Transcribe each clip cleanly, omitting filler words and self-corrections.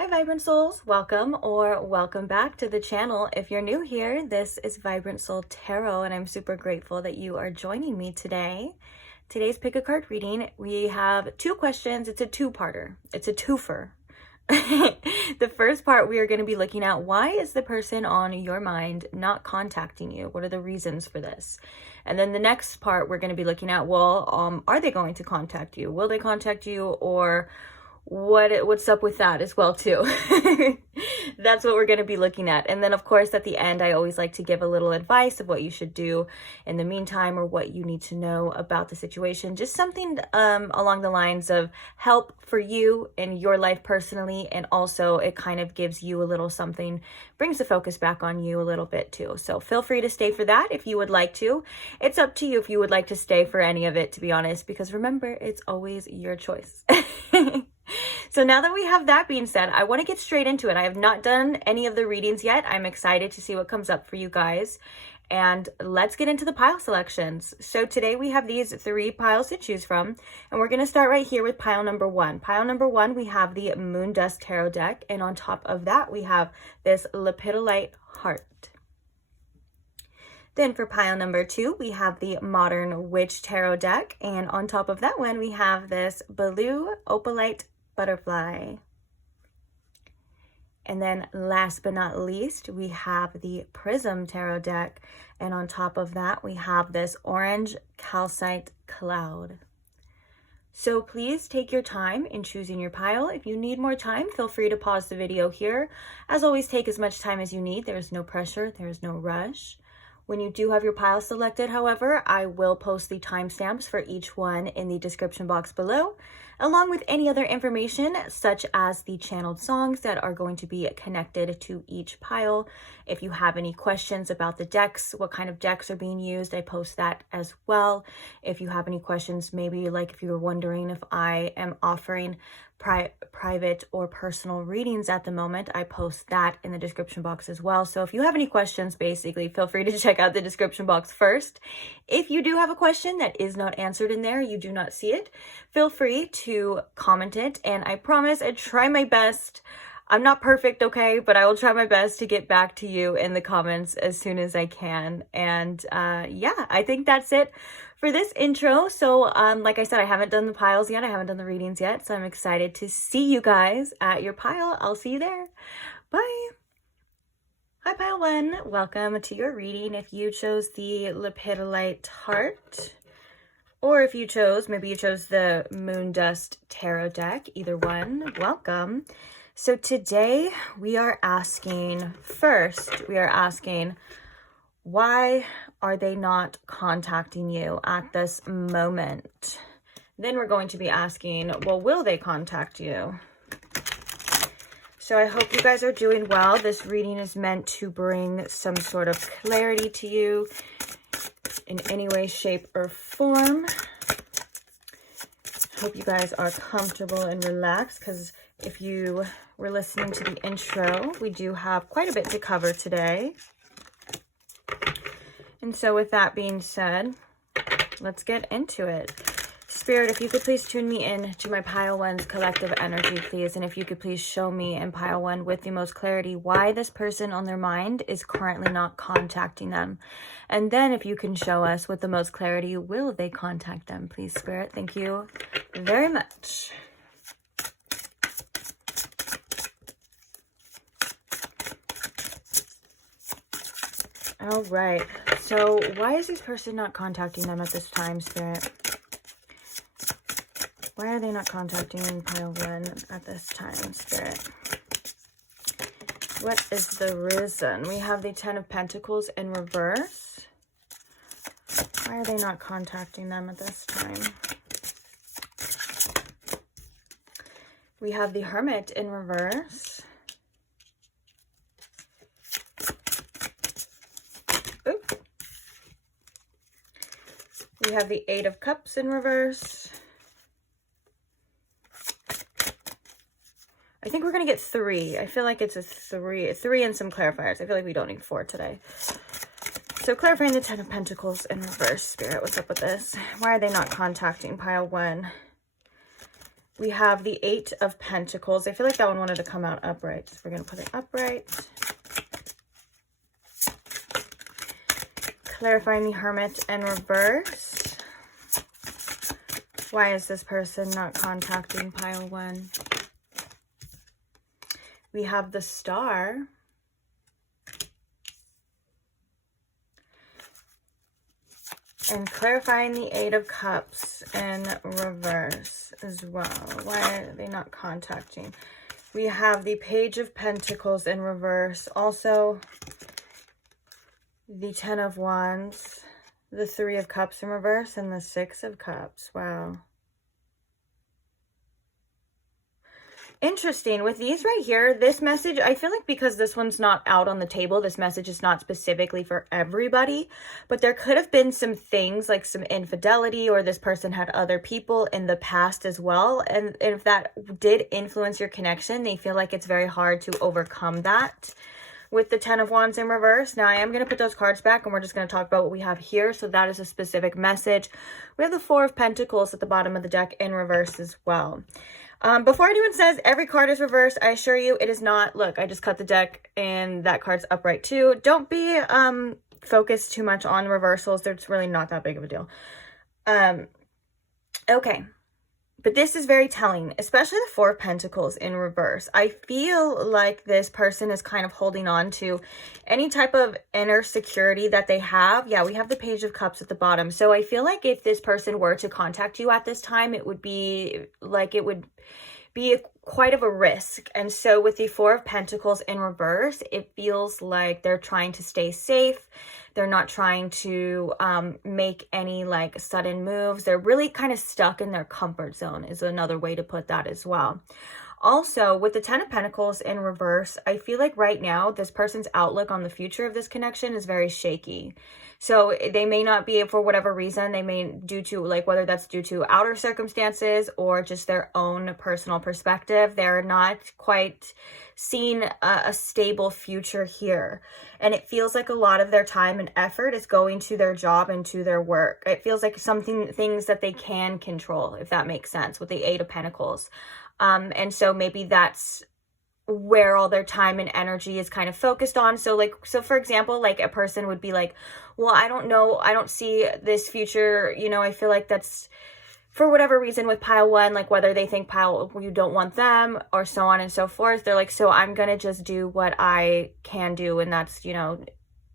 Hi Vibrant Souls, welcome or welcome back to the channel. If you're new here, this is Vibrant Soul Tarot and I'm super grateful that you are joining me today. Today's pick a card reading, we have two questions. It's a two-parter. It's a twofer. The first part we are going to be looking at, why is the person on your mind not contacting you? What are the reasons for this? And then the next part we're going to be looking at, well, are they going to contact you? Will they contact you, or what's up with that as well too? That's what we're going to be looking at. And then of course at the end I always like to give a little advice of what you should do in the meantime, or what you need to know about the situation, just something along the lines of help for you in your life personally, and also it kind of gives you a little something, brings the focus back on you a little bit too. So feel free to stay for that if you would like to. It's up to you if you would like to stay for any of it, to be honest, because remember, it's always your choice. So now that we have that being said, I want to get straight into it. I have not done any of the readings yet. I'm excited to see what comes up for you guys. And let's get into the pile selections. So today we have these 3 piles to choose from. And we're going to start right here with pile number 1. Pile number 1, we have the Moon Dust Tarot deck. And on top of that, we have this Lepidolite Heart. Then for pile number 2, we have the Modern Witch Tarot deck. And on top of that one, we have this Blue Opalite Butterfly. And then last but not least, we have the Prism Tarot deck. And on top of that, we have this Orange Calcite Cloud. So please take your time in choosing your pile. If you need more time, feel free to pause the video here. As always, take as much time as you need. There's no pressure. There's no rush. When you do have your pile selected, however, I will post the timestamps for each one in the description box below, along with any other information such as the channeled songs that are going to be connected to each pile. If you have any questions about the decks, what kind of decks are being used, I post that as well. If you have any questions, maybe like if you were wondering if I am offering private or personal readings at the moment, I post that in the description box as well. So if you have any questions, basically feel free to check out the description box first. If you do have a question that is not answered in there, you do not see it, feel free to comment it, and I promise I try my best. I'm not perfect, okay, but I will try my best to get back to you in the comments as soon as I can. And yeah, I think that's it for this intro. So like I said, I haven't done the piles yet. I haven't done the readings yet. So I'm excited to see you guys at your pile. I'll see you there. Bye. Hi, pile 1. Welcome to your reading. If you chose the Lepidolite Heart, or if you chose, maybe you chose the Moon Dust Tarot deck, either one, welcome. So today we are asking, why are they not contacting you at this moment? Then we're going to be asking, well, will they contact you? So I hope you guys are doing well. This reading is meant to bring some sort of clarity to you in any way, shape, or form. Hope you guys are comfortable and relaxed, because if you were listening to the intro, we do have quite a bit to cover today. And so with that being said, let's get into it. Spirit, if you could please tune me in to my pile 1's collective energy, please. And if you could please show me in pile 1 with the most clarity why this person on their mind is currently not contacting them. And then if you can show us with the most clarity, will they contact them, please, Spirit? Thank you very much. All right. So why is this person not contacting them at this time, Spirit? Why are they not contacting pile 1 at this time, Spirit? What is the reason? We have the 10 of Pentacles in reverse. Why are they not contacting them at this time? We have the Hermit in reverse. Oop. We have the 8 of Cups in reverse. I think we're going to get 3. I feel like it's a 3 and some clarifiers. I feel like we don't need 4 today. So clarifying the 10 of Pentacles in reverse, Spirit. What's up with this? Why are they not contacting pile 1? we have the 8 of Pentacles. I feel like that one wanted to come out upright, so we're going to put it upright. Clarifying the Hermit in reverse. Why is this person not contacting pile 1? We have the Star. And clarifying the 8 of Cups in reverse as well. Why are they not contacting? We have the Page of Pentacles in reverse. Also, the 10 of Wands, the 3 of Cups in reverse, and the 6 of Cups. Wow. Interesting. With these right here, this message, I feel like because this one's not out on the table, this message is not specifically for everybody, but there could have been some things like some infidelity, or this person had other people in the past as well. And if that did influence your connection, they feel like it's very hard to overcome that with the 10 of Wands in reverse. Now, I am going to put those cards back, and we're just going to talk about what we have here. So that is a specific message. We have the 4 of Pentacles at the bottom of the deck in reverse as well. Before anyone says every card is reversed, I assure you it is not. Look, I just cut the deck and that card's upright too. Don't be focused too much on reversals. They're really not that big of a deal. Okay. But this is very telling, especially the 4 of Pentacles in reverse. I feel like this person is kind of holding on to any type of inner security that they have. Yeah, we have the Page of Cups at the bottom. So I feel like if this person were to contact you at this time, it would be quite of a risk. And so with the 4 of Pentacles in reverse, it feels like they're trying to stay safe. They're not trying to make any like sudden moves. They're really kind of stuck in their comfort zone is another way to put that as well. Also, with the 10 of Pentacles in reverse, I feel like right now, this person's outlook on the future of this connection is very shaky. So they may not be, for whatever reason, they may due to like, whether that's due to outer circumstances or just their own personal perspective, they're not quite seeing a stable future here. And it feels like a lot of their time and effort is going to their job and to their work. It feels like things that they can control, if that makes sense, with the 8 of Pentacles. And so maybe that's where all their time and energy is kind of focused on. So for example, like a person would be like, well, I don't know, I don't see this future, you know, I feel like that's for whatever reason with pile 1, like whether they think you don't want them or so on and so forth. They're like, so I'm going to just do what I can do. And that's, you know,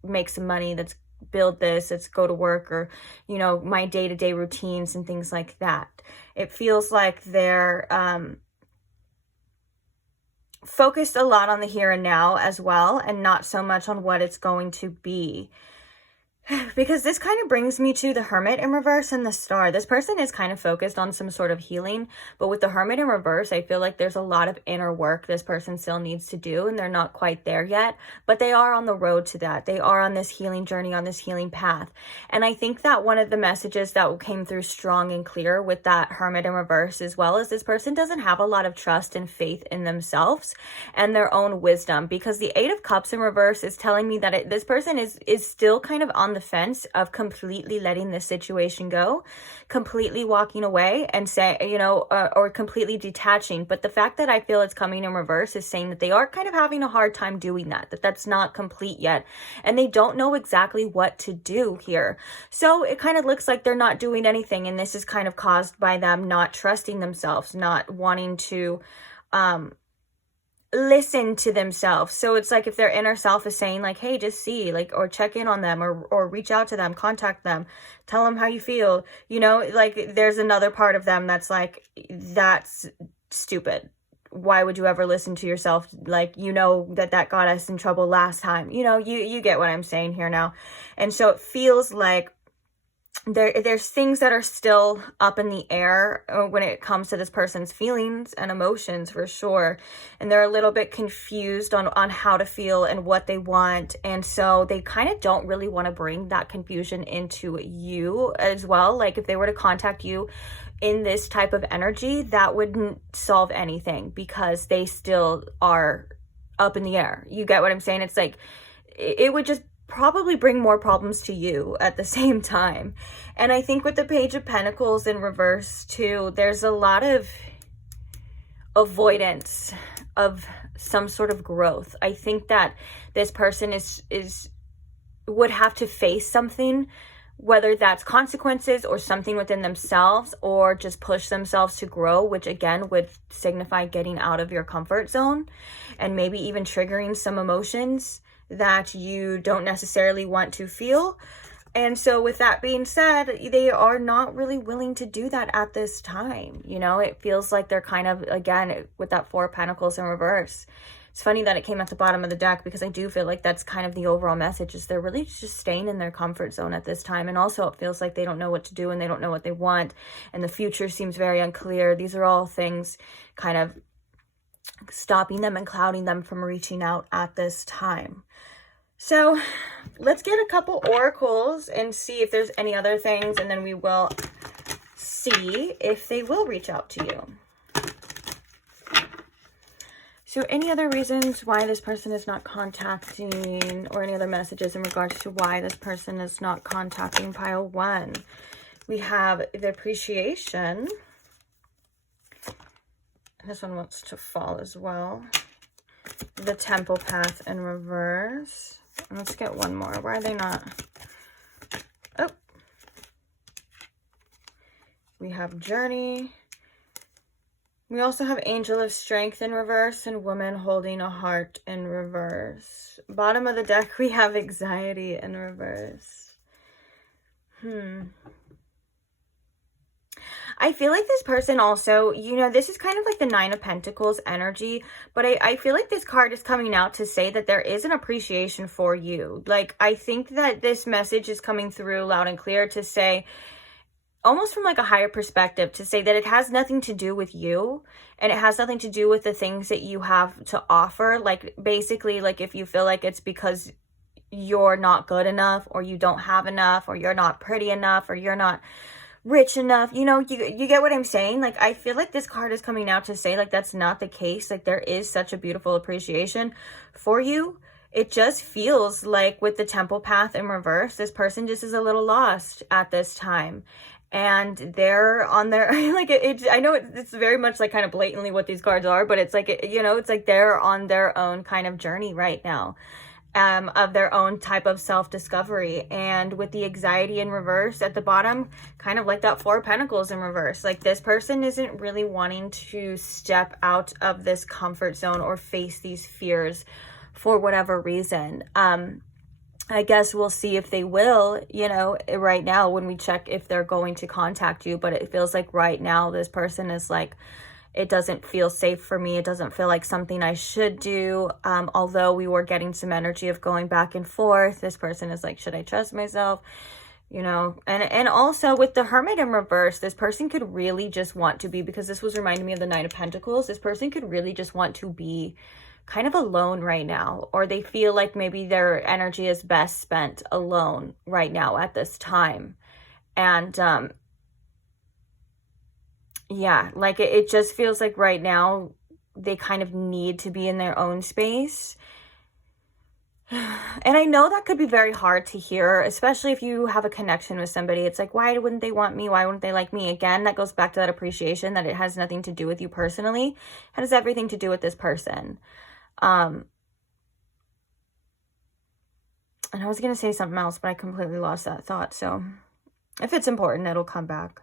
make some money, that's build this, let's go to work, or, you know, my day-to-day routines and things like that. It feels like they're, focused a lot on the here and now as well, and not so much on what it's going to be. Because this kind of brings me to the Hermit in reverse and the Star. This person is kind of focused on some sort of healing, but with the Hermit in reverse, I feel like there's a lot of inner work this person still needs to do, and they're not quite there yet, but they are on the road to that. They are on this healing journey, on this healing path. And I think that one of the messages that came through strong and clear with that Hermit in reverse as well is this person doesn't have a lot of trust and faith in themselves and their own wisdom, because the 8 of Cups in reverse is telling me that this person is still kind of on the fence of completely letting this situation go, completely walking away and say, you know, or completely detaching. But the fact that I feel it's coming in reverse is saying that they are kind of having a hard time doing that, that's not complete yet. And they don't know exactly what to do here. So it kind of looks like they're not doing anything. And this is kind of caused by them not trusting themselves, not wanting to, listen to themselves. So it's like if their inner self is saying like, hey, just see, like, or check in on them, or reach out to them, contact them, tell them how you feel, you know, like there's another part of them that's like, that's stupid. Why would you ever listen to yourself? Like, you know, that got us in trouble last time. You know, you get what I'm saying here now. And so it feels like there's things that are still up in the air when it comes to this person's feelings and emotions, for sure. And they're a little bit confused on how to feel and what they want. And so they kind of don't really want to bring that confusion into you as well. Like if they were to contact you in this type of energy, that wouldn't solve anything, because they still are up in the air. You get what I'm saying? It's like, it would just probably bring more problems to you at the same time. And I think with the Page of Pentacles in reverse too, there's a lot of avoidance of some sort of growth. I think that this person would have to face something, whether that's consequences or something within themselves, or just push themselves to grow, which again would signify getting out of your comfort zone and maybe even triggering some emotions that you don't necessarily want to feel. And so with that being said, they are not really willing to do that at this time. You know, it feels like they're kind of, again, with that Four of Pentacles in reverse. It's funny that it came at the bottom of the deck, because I do feel like that's kind of the overall message, is they're really just staying in their comfort zone at this time. And also it feels like they don't know what to do and they don't know what they want. And the future seems very unclear. These are all things kind of stopping them and clouding them from reaching out at this time. So let's get a couple oracles and see if there's any other things, and then we will see if they will reach out to you. So any other reasons why this person is not contacting, or any other messages in regards to why this person is not contacting pile 1? We have the appreciation. This one wants to fall as well. The Temple Path in reverse. And let's get one more. Why are they not? Oh. We have Journey. We also have Angel of Strength in reverse and Woman Holding a Heart in reverse. Bottom of the deck, we have Anxiety in reverse. I feel like this person also, you know, this is kind of like the Nine of Pentacles energy, but I feel like this card is coming out to say that there is an appreciation for you. Like, I think that this message is coming through loud and clear to say, almost from like a higher perspective, to say that it has nothing to do with you, and it has nothing to do with the things that you have to offer. Like, basically, like, if you feel like it's because you're not good enough, or you don't have enough, or you're not pretty enough, or you're not rich enough, you know, you get what I'm saying? Like, I feel like this card is coming out to say, like, that's not the case. Like, there is such a beautiful appreciation for you. It just feels like with the Temple Path in reverse, this person just is a little lost at this time. And they're on their, like, I know it's very much like kind of blatantly what these cards are, but it's like, you know, it's like they're on their own kind of journey right now. Of their own type of self-discovery. And with the Anxiety in reverse at the bottom, kind of like that Four of Pentacles in reverse, like, this person isn't really wanting to step out of this comfort zone or face these fears for whatever reason. I guess we'll see if they will, you know, right now when we check if they're going to contact you. But it feels like right now this person is like, it doesn't feel safe for me. It doesn't feel like something I should do. Although we were getting some energy of going back and forth. This person is like, should I trust myself? You know, and also with the Hermit in reverse, this person could really just want to be, because this was reminding me of the Nine of Pentacles. This person could really just want to be kind of alone right now, or they feel like maybe their energy is best spent alone right now at this time. And, yeah, like it just feels like right now they kind of need to be in their own space. And I know that could be very hard to hear, especially if you have a connection with somebody. It's like, why wouldn't they want me? Why wouldn't they like me? Again, that goes back to that appreciation, that it has nothing to do with you personally. It has everything to do with this person. And I was going to say something else, but I completely lost that thought. So if it's important, it'll come back.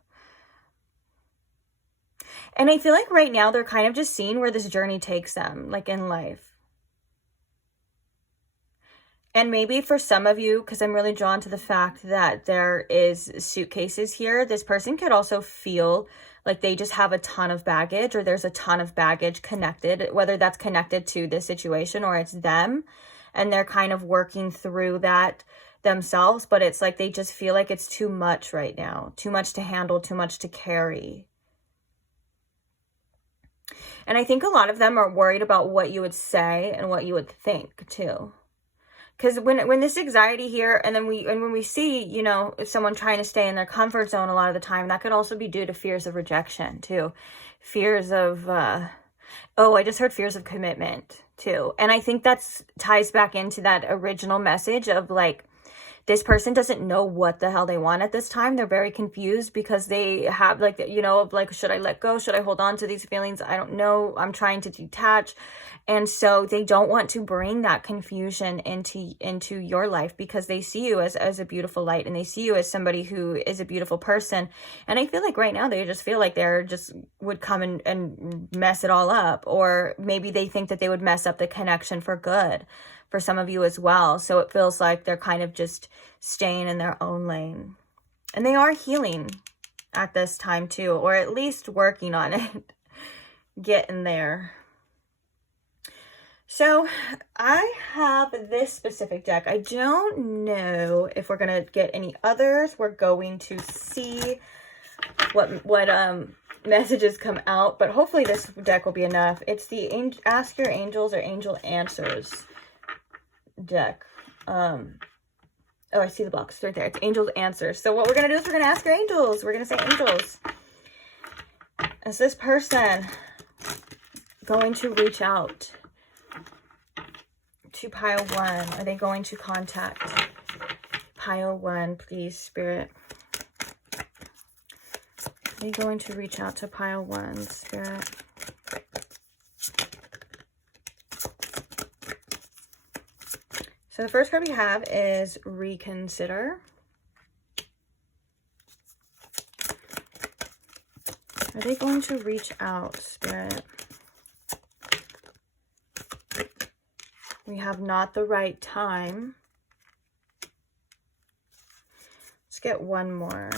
And I feel like right now they're kind of just seeing where this journey takes them, like in life. And maybe for some of you, because I'm really drawn to the fact that there is suitcases here, this person could also feel like they just have a ton of baggage, or there's a ton of baggage connected, whether that's connected to this situation or it's them, and they're kind of working through that themselves. But it's like they just feel like it's too much right now, too much to handle, too much to carry. And I think a lot of them are worried about what you would say and what you would think too. Because when this anxiety here, and then when we see, you know, if someone trying to stay in their comfort zone a lot of the time, that could also be due to fears of rejection too. Fears of, I just heard fears of commitment too. And I think that's ties back into that original message of like, this person doesn't know what the hell they want at this time. They're very confused because they have like, you know, like, should I let go? Should I hold on to these feelings? I don't know. I'm trying to detach. And so they don't want to bring that confusion into your life because they see you as a beautiful light, and they see you as somebody who is a beautiful person. And I feel like right now they just feel like they're just would come and mess it all up, or maybe they think that they would mess up the connection for good for some of you as well. So it feels like they're kind of just staying in their own lane. And they are healing at this time too, or at least working on it, getting there. So I have this specific deck. I don't know if we're going to get any others. We're going to see what messages come out, but hopefully this deck will be enough. It's the Ask Your Angels or Angel Answers deck. Oh, I see the box right there. It's Angels Answers. So what we're going to do is we're going to ask your angels. We're going to say, angels, is this person going to reach out to pile 1? Are they going to contact pile 1, please, Spirit? Are they going to reach out to pile 1, Spirit? So the first card we have is reconsider. Are they going to reach out, Spirit? We have not the right time. Let's get one more.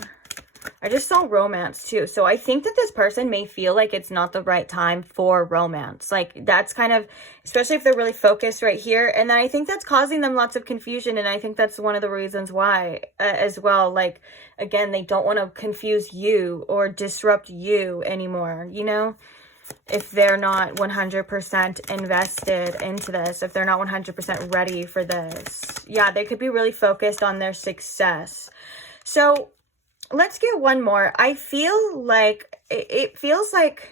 I just saw romance too. So I think that this person may feel like it's not the right time for romance. Like that's kind of, especially if they're really focused right here. And then I think that's causing them lots of confusion. And I think that's one of the reasons why as well. Like, again, they don't want to confuse you or disrupt you anymore, you know? If they're not 100% invested into this, if they're not 100% ready for this. Yeah, they could be really focused on their success. So let's get one more. I feel like it feels like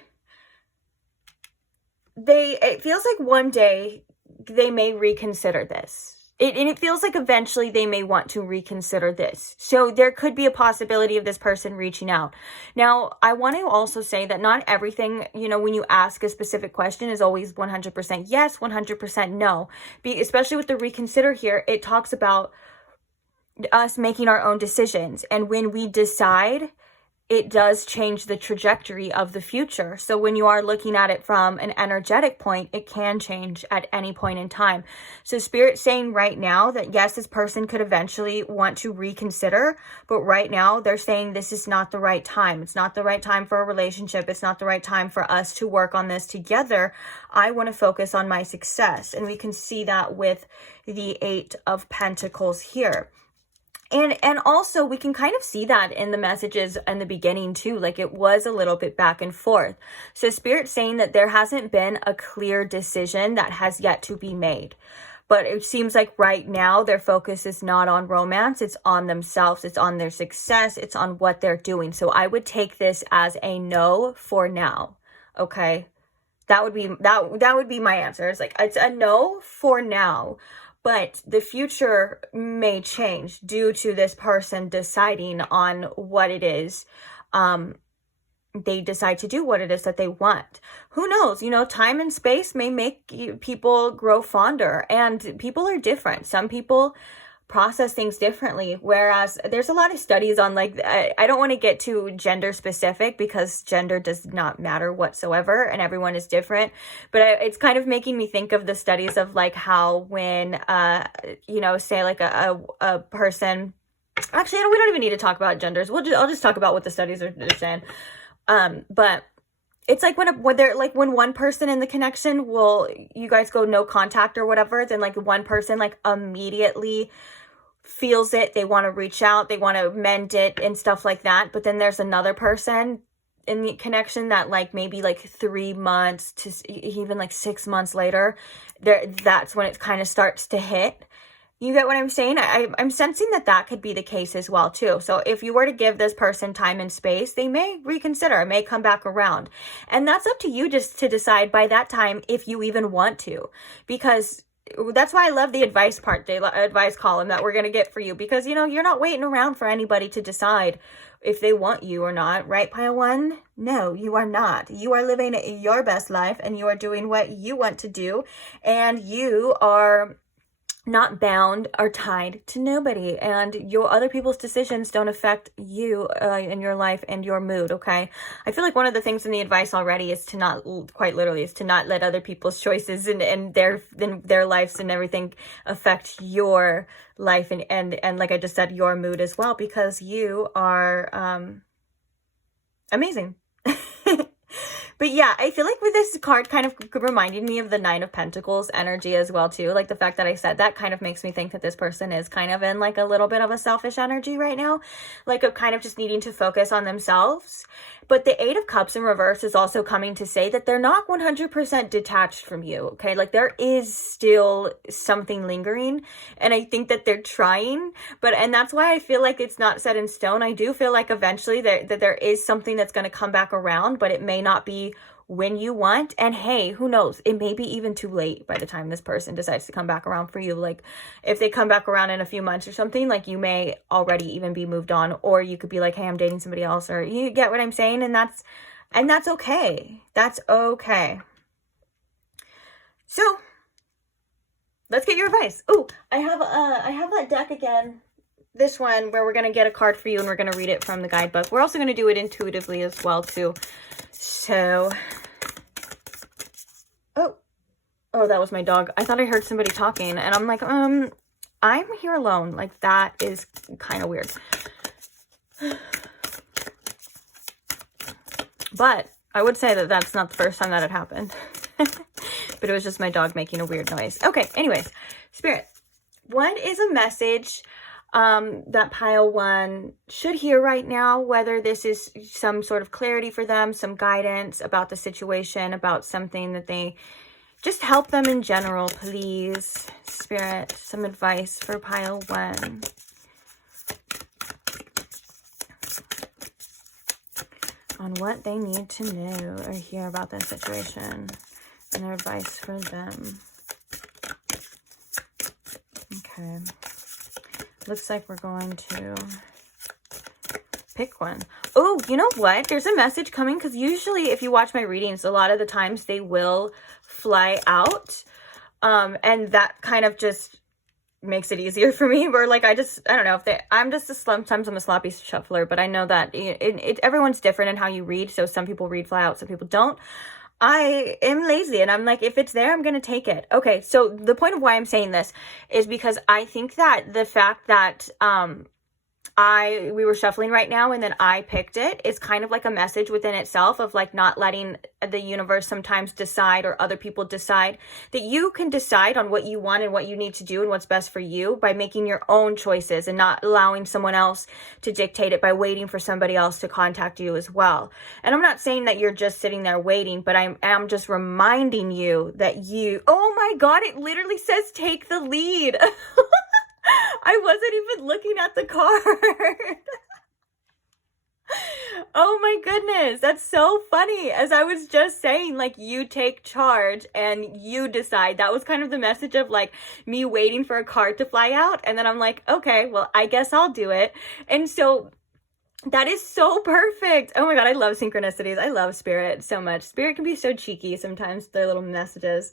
one day they may reconsider this. And it feels like eventually they may want to reconsider this. So there could be a possibility of this person reaching out. Now, I want to also say that not everything, you know, when you ask a specific question is always 100% yes, 100% no. Especially with the reconsider here, it talks about us making our own decisions. And when we decide, it does change the trajectory of the future. So when you are looking at it from an energetic point, it can change at any point in time. So Spirit's saying right now that yes, this person could eventually want to reconsider, but right now they're saying this is not the right time. It's not the right time for a relationship. It's not the right time for us to work on this together. I want to focus on my success. And we can see that with the 8 of Pentacles here. And also we can kind of see that in the messages in the beginning too, like it was a little bit back and forth. So Spirit's saying that there hasn't been a clear decision that has yet to be made. But it seems like right now their focus is not on romance, it's on themselves, it's on their success, it's on what they're doing. So I would take this as a no for now, okay? That would be my answer. It's like, it's a no for now. But the future may change due to this person deciding on what it is they decide to do, what it is that they want. Who knows? You know, time and space may make people grow fonder, and people are different. Some people process things differently, whereas there's a lot of studies on, like, I don't want to get too gender specific because gender does not matter whatsoever and everyone is different, but it's kind of making me think of the studies of like how when you know, say like a person, actually we don't even need to talk about genders, I'll just talk about what the studies are saying. But it's like when one person in the connection you guys go no contact or whatever, then like one person like immediately feels it, they want to reach out, they want to mend it and stuff like that. But then there's another person in the connection that like maybe like 3 months to even like 6 months later, that's when it kind of starts to hit. You get what I'm saying? I'm sensing that could be the case as well too. So if you were to give this person time and space, they may reconsider, it may come back around. And that's up to you just to decide by that time if you even want to. Because that's why I love the advice part, the advice column that we're going to get for you, because, you know, you're not waiting around for anybody to decide if they want you or not, right, pile one? No, you are not. You are living your best life, and you are doing what you want to do, and you are not bound or tied to nobody, and your other people's decisions don't affect you in your life and your mood. Okay, I feel like one of the things in the advice already is to not, quite literally, is to not let other people's choices and their lives and everything affect your life and like I just said, your mood as well, because you are amazing. But yeah, I feel like with this card kind of reminding me of the Nine of Pentacles energy as well too. Like the fact that I said that kind of makes me think that this person is kind of in like a little bit of a selfish energy right now. Like of kind of just needing to focus on themselves. But the Eight of Cups in reverse is also coming to say that they're not 100% detached from you, okay? Like there is still something lingering, and I think that they're trying, and that's why I feel like it's not set in stone. I do feel like eventually that there is something that's going to come back around, but it may not be when you want. And hey, who knows? It may be even too late by the time this person decides to come back around for you. Like if they come back around in a few months or something, like you may already even be moved on, or you could be like, hey, I'm dating somebody else, or you get what I'm saying? And that's okay. That's okay. So let's get your advice. Oh, I have that deck again. This one where we're going to get a card for you and we're going to read it from the guidebook. We're also going to do it intuitively as well too. So, oh, that was my dog. I thought I heard somebody talking, and I'm like, I'm here alone. Like, that is kind of weird. But I would say that that's not the first time that it happened. But it was just my dog making a weird noise. Okay, anyways, Spirit, what is a message that pile one should hear right now, whether this is some sort of clarity for them, some guidance about the situation, about something that they just help them in general, please. Spirit, some advice for pile one. On what they need to know or hear about this situation and their advice for them. Okay. Looks like we're going to pick one. Oh, you know what? There's a message coming, because usually if you watch my readings, a lot of the times they will fly out. And that kind of just makes it easier for me. Where like, I don't know if sometimes I'm a sloppy shuffler, but I know that everyone's different in how you read. So some people read fly out, some people don't. I am lazy, and I'm like, if it's there, I'm going to take it. Okay, so the point of why I'm saying this is because I think that the fact that we were shuffling right now and then I picked it is kind of like a message within itself of like not letting the universe sometimes decide, or other people decide, that you can decide on what you want and what you need to do and what's best for you by making your own choices and not allowing someone else to dictate it by waiting for somebody else to contact you as well. And I'm not saying that you're just sitting there waiting, but I am just reminding you that oh my God, it literally says take the lead. I wasn't even looking at the card. Oh my goodness, that's so funny. As I was just saying, like, you take charge and you decide. That was kind of the message of like me waiting for a card to fly out, and then I'm like, okay, well, I guess I'll do it. And so that is so perfect. Oh my God, I love synchronicities. I love Spirit so much. Spirit can be so cheeky sometimes, their little messages.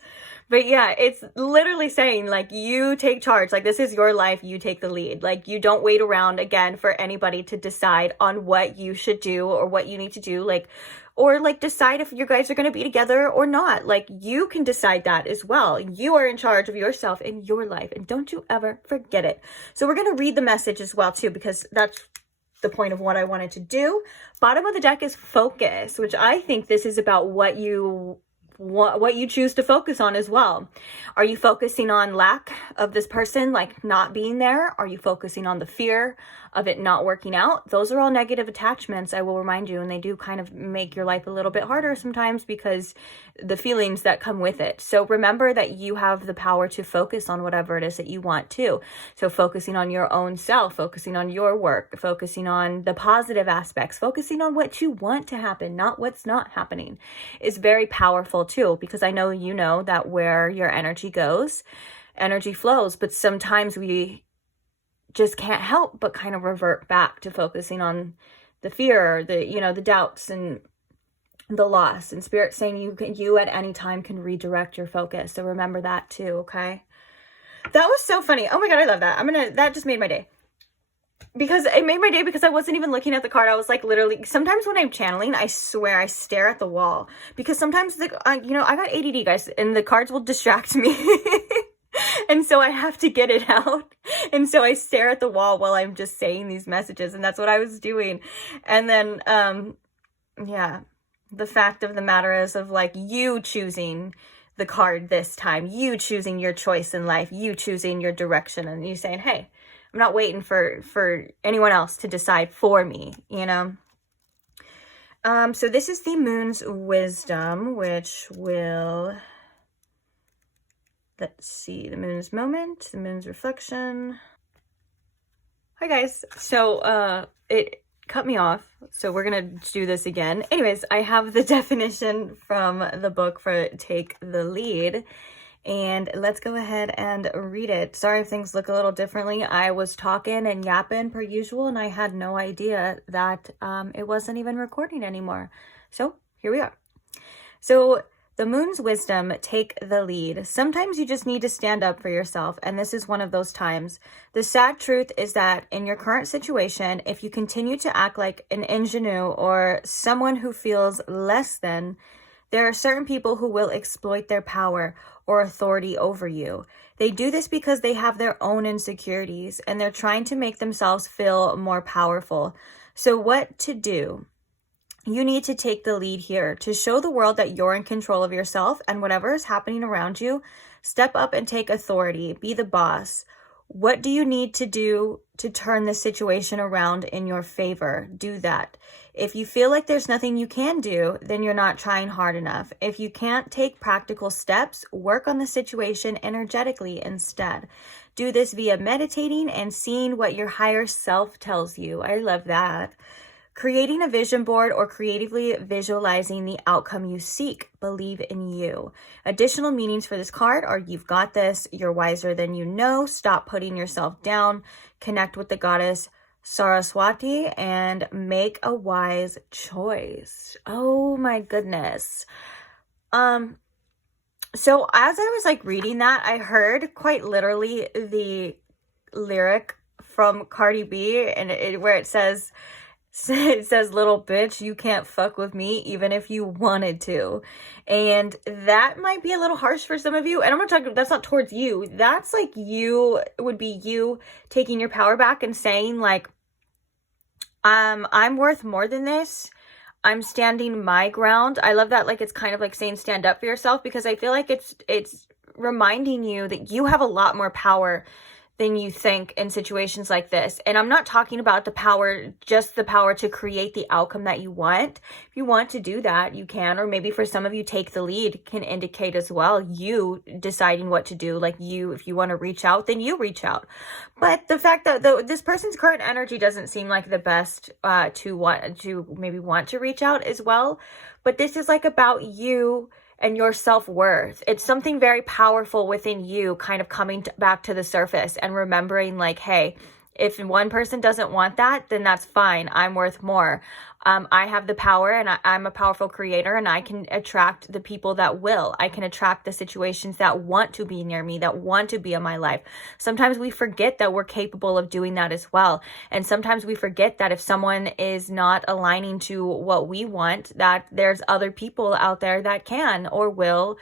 But yeah, it's literally saying like, you take charge. Like, this is your life. You take the lead. Like, you don't wait around again for anybody to decide on what you should do or what you need to do. Like, or like decide if you guys are going to be together or not. Like, you can decide that as well. You are in charge of yourself and your life, and don't you ever forget it. So we're going to read the message as well too, because that's the point of what I wanted to do. Bottom of the deck is focus, which I think this is about what you choose to focus on as well. Are you focusing on lack of this person, like not being there? Are you focusing on the fear of it not working out? Those are all negative attachments, I will remind you, and they do kind of make your life a little bit harder sometimes because the feelings that come with it. So remember that you have the power to focus on whatever it is that you want to. So focusing on your own self, focusing on your work, focusing on the positive aspects, focusing on what you want to happen, not what's not happening, is very powerful too, because I know you know that where your energy goes, energy flows. But sometimes we just can't help but kind of revert back to focusing on the fear, the, you know, the doubts and the loss, and Spirit saying you at any time can redirect your focus. So remember that too. Okay. That was so funny. Oh my God. I love that. That just made my day. Because it made my day because I wasn't even looking at the card. I was like, literally, sometimes when I'm channeling, I swear I stare at the wall, because sometimes you know, I got ADD, guys, and the cards will distract me. And so I have to get it out. And so I stare at the wall while I'm just saying these messages. And that's what I was doing. And then, yeah, the fact of the matter is of like you choosing the card this time, you choosing your choice in life, you choosing your direction, and you saying, hey, I'm not waiting for anyone else to decide for me, you know? So this is the moon's wisdom, which will, let's see, the moon's moment, the moon's reflection. Hi guys. So it cut me off, so we're gonna do this again. Anyways, I have the definition from the book for Take the Lead, and let's go ahead and read it. Sorry if things look a little differently. I was talking and yapping per usual, and I had no idea that it wasn't even recording anymore. So here we are. So the moon's wisdom, take the lead. Sometimes you just need to stand up for yourself, and this is one of those times. The sad truth is that in your current situation, if you continue to act like an ingenue or someone who feels less than, there are certain people who will exploit their power or authority over you. They do this because they have their own insecurities, and they're trying to make themselves feel more powerful. So what to do? You need to take the lead here to show the world that you're in control of yourself and whatever is happening around you. Step up and take authority. Be the boss. What do you need to do to turn the situation around in your favor? Do that. If you feel like there's nothing you can do, then you're not trying hard enough. If you can't take practical steps, work on the situation energetically instead. Do this via meditating and seeing what your higher self tells you. I love that. Creating a vision board or creatively visualizing the outcome you seek. Believe in you. Additional meanings for this card are you've got this, you're wiser than you know, stop putting yourself down, connect with the goddess Saraswati, and make a wise choice. Oh my goodness. So as I was like reading that, I heard quite literally the lyric from Cardi B, and where it says, little bitch, you can't fuck with me even if you wanted to. And that might be a little harsh for some of you, and I'm not talking, that's not towards you, that's like you, it would be you taking your power back and saying like, I'm worth more than this, I'm standing my ground. I love that, like it's kind of like saying stand up for yourself, because I feel like it's reminding you that you have a lot more power than you think in situations like this. And I'm not talking about the power, just the power to create the outcome that you want. If you want to do that, you can, or maybe for some of you, take the lead can indicate as well, you deciding what to do. Like you, if you want to reach out, then you reach out. But the fact that this person's current energy doesn't seem like the best to maybe want to reach out as well. But this is like about you and your self-worth. It's something very powerful within you kind of coming back to the surface and remembering like, hey, if one person doesn't want that, then that's fine. I'm worth more. I have the power, and I'm a powerful creator, and I can attract the people that will. I can attract the situations that want to be near me, that want to be in my life. Sometimes we forget that we're capable of doing that as well. And sometimes we forget that if someone is not aligning to what we want, that there's other people out there that can or will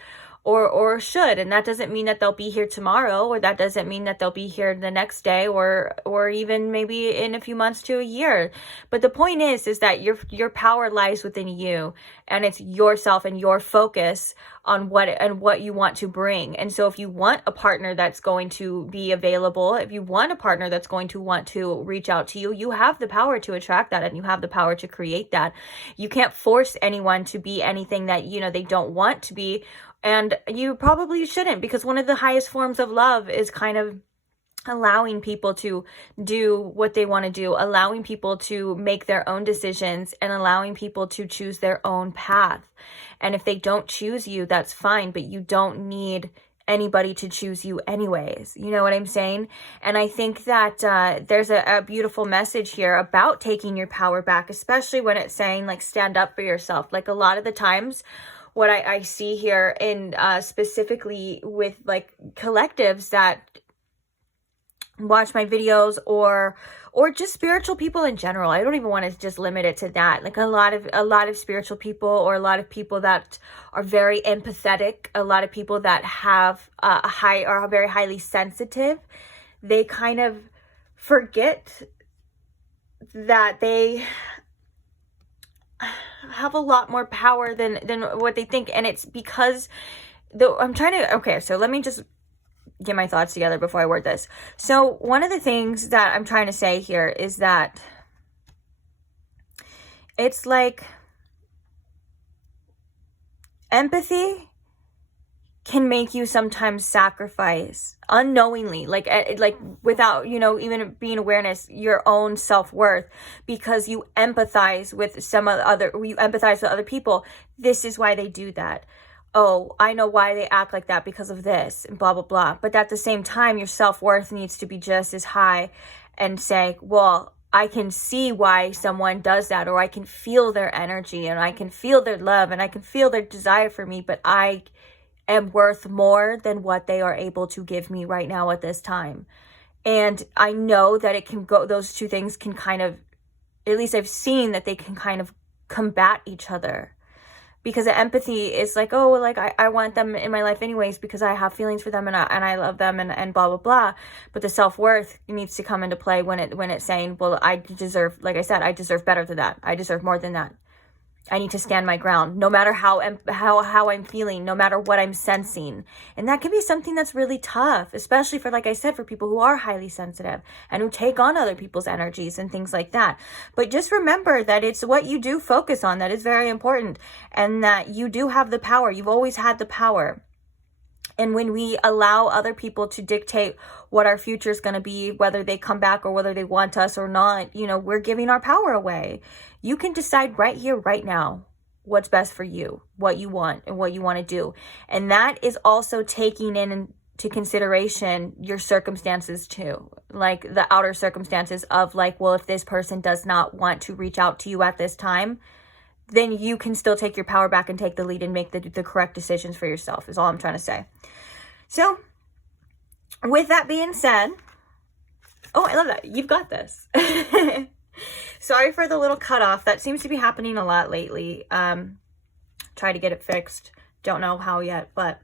or should. And that doesn't mean that they'll be here tomorrow, or that doesn't mean that they'll be here the next day, or even maybe in a few months to a year. But the point is that your power lies within you, and it's yourself and your focus on what you want to bring. And so if you want a partner that's going to be available, if you want a partner that's going to want to reach out to you, you have the power to attract that, and you have the power to create that. You can't force anyone to be anything that, you know, they don't want to be. And you probably shouldn't, because one of the highest forms of love is kind of allowing people to do what they want to do, allowing people to make their own decisions, and allowing people to choose their own path. And if they don't choose you, that's fine, but you don't need anybody to choose you anyways. You know what I'm saying? And I think that there's a beautiful message here about taking your power back, especially when it's saying like stand up for yourself. Like a lot of the times what I see here in specifically with like collectives that watch my videos or just spiritual people in general. I don't even want to just limit it to that. Like a lot of spiritual people, or a lot of people that are very empathetic, a lot of people that have are very highly sensitive, they kind of forget that they have a lot more power than what they think. And it's because so let me just get my thoughts together before I word this. So one of the things that I'm trying to say here is that it's like empathy can make you sometimes sacrifice unknowingly, like without, you know, even being awareness, your own self-worth, because you empathize with other people. This is why they do that. Oh, I know why they act like that, because of this, and blah, blah, blah. But at the same time, your self-worth needs to be just as high and say, well, I can see why someone does that, or I can feel their energy, and I can feel their love, and I can feel their desire for me, but I am worth more than what they are able to give me right now at this time. And I know that it can go, those two things can kind of, at least I've seen that they can kind of combat each other. Because the empathy is like, oh, like I want them in my life anyways because I have feelings for them and I love them and blah, blah, blah. But the self-worth needs to come into play when it's saying, well, I deserve, like I said, I deserve better than that. I deserve more than that. I need to stand my ground, no matter how I'm feeling, no matter what I'm sensing. And that can be something that's really tough, especially for, like I said, for people who are highly sensitive and who take on other people's energies and things like that. But just remember that it's what you do focus on that is very important, and that you do have the power. You've always had the power. And when we allow other people to dictate what our future is going to be, whether they come back or whether they want us or not, you know, we're giving our power away. You can decide right here, right now, what's best for you, what you want and what you want to do. And that is also taking into consideration your circumstances too, like the outer circumstances of like, well, if this person does not want to reach out to you at this time, then you can still take your power back and take the lead and make the correct decisions for yourself, is all I'm trying to say. So with that being said, oh, I love that. You've got this. Sorry for the little cutoff. That seems to be happening a lot lately. Try to get it fixed. Don't know how yet, but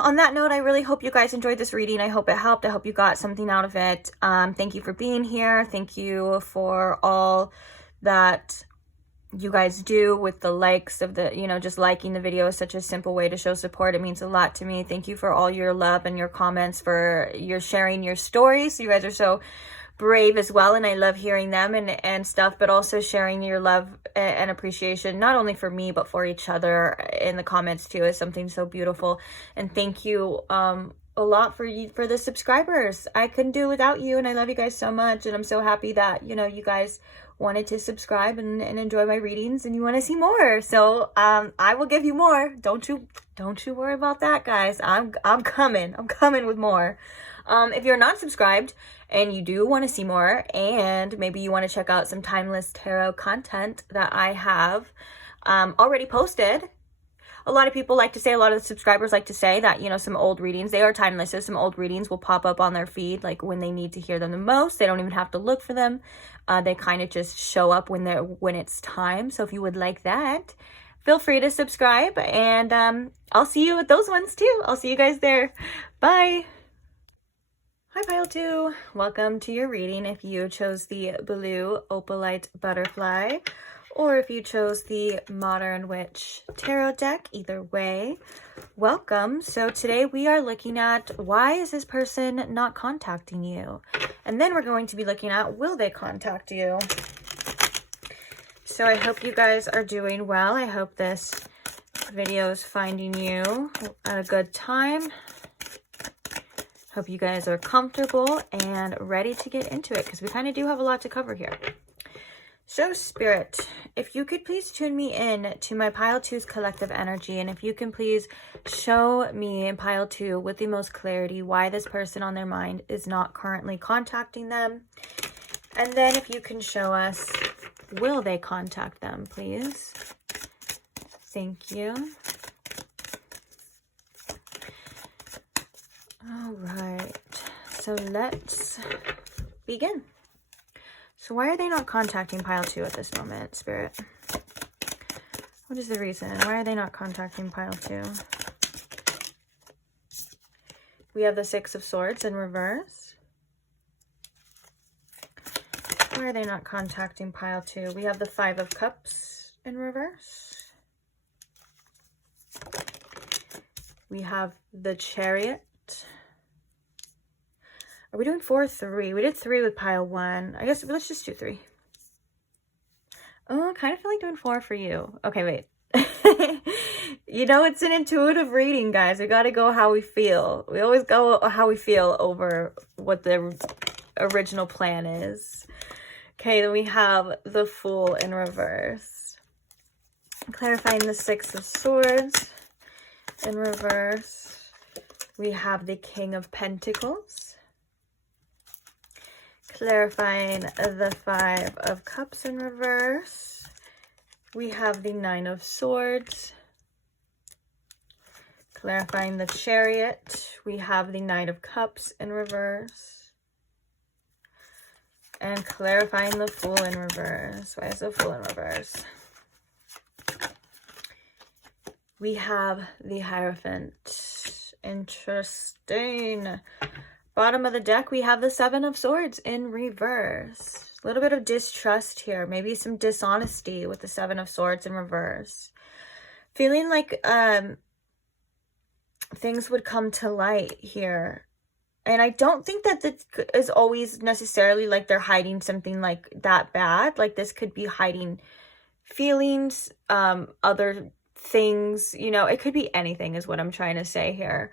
on that note, I really hope you guys enjoyed this reading. I hope it helped. I hope you got something out of it. Thank you for being here. Thank you for all that you guys do with the likes of the, you know, just liking the video is such a simple way to show support. It means a lot to me. Thank you for all your love and your comments, for your sharing your stories. You guys are so brave as well, and I love hearing them and stuff, but also sharing your love and appreciation, not only for me, but for each other in the comments too, is something so beautiful. And thank you a lot for the subscribers. I couldn't do it without you, and I love you guys so much, and I'm so happy that, you know, you guys wanted to subscribe and enjoy my readings, and you want to see more. So I will give you more. Don't you worry about that, guys. I'm coming with more. If you're not subscribed and you do want to see more, and maybe you want to check out some timeless tarot content that I have already posted. A lot of people like to say, a lot of the subscribers like to say that, you know, some old readings, they are timeless. So some old readings will pop up on their feed, like when they need to hear them the most. They don't even have to look for them. They kind of just show up when it's time. So if you would like that, feel free to subscribe, and I'll see you with those ones too. I'll see you guys there. Bye. Hi, Pile 2. Welcome to your reading. If you chose the blue opalite butterfly, or if you chose the Modern Witch Tarot deck, either way, welcome. So today we are looking at, why is this person not contacting you? And then we're going to be looking at, will they contact you? So I hope you guys are doing well. I hope this video is finding you at a good time. Hope you guys are comfortable and ready to get into it, because we kind of do have a lot to cover here. So Spirit, if you could please tune me in to my pile 2's collective energy, and if you can please show me in pile 2 with the most clarity why this person on their mind is not currently contacting them. And then if you can show us, will they contact them, please? Thank you. All right, so let's begin. So why are they not contacting pile 2 at this moment, Spirit? What is the reason? Why are they not contacting pile 2? We have the 6 of Swords in reverse. Why are they not contacting pile 2? We have the 5 of Cups in reverse. We have the Chariot. Are we doing 4 or 3? We did 3 with pile 1. I guess let's just do 3. Oh, I kind of feel like doing 4 for you. Okay, wait. You know, it's an intuitive reading, guys. We got to go how we feel. We always go how we feel over what the original plan is. Okay, then we have the Fool in reverse. Clarifying the 6 of Swords in reverse. We have the King of Pentacles. Clarifying the 5 of Cups in reverse. We have the 9 of Swords. Clarifying the Chariot. We have the Knight of Cups in reverse. And clarifying the Fool in reverse. Why is the Fool in reverse? We have the Hierophant. Interesting. Bottom of the deck, we have the 7 of Swords in reverse. A little bit of distrust here. Maybe some dishonesty with the 7 of Swords in reverse. Feeling like things would come to light here. And I don't think that this is always necessarily like they're hiding something like that bad. Like this could be hiding feelings, other things, you know, it could be anything is what I'm trying to say here.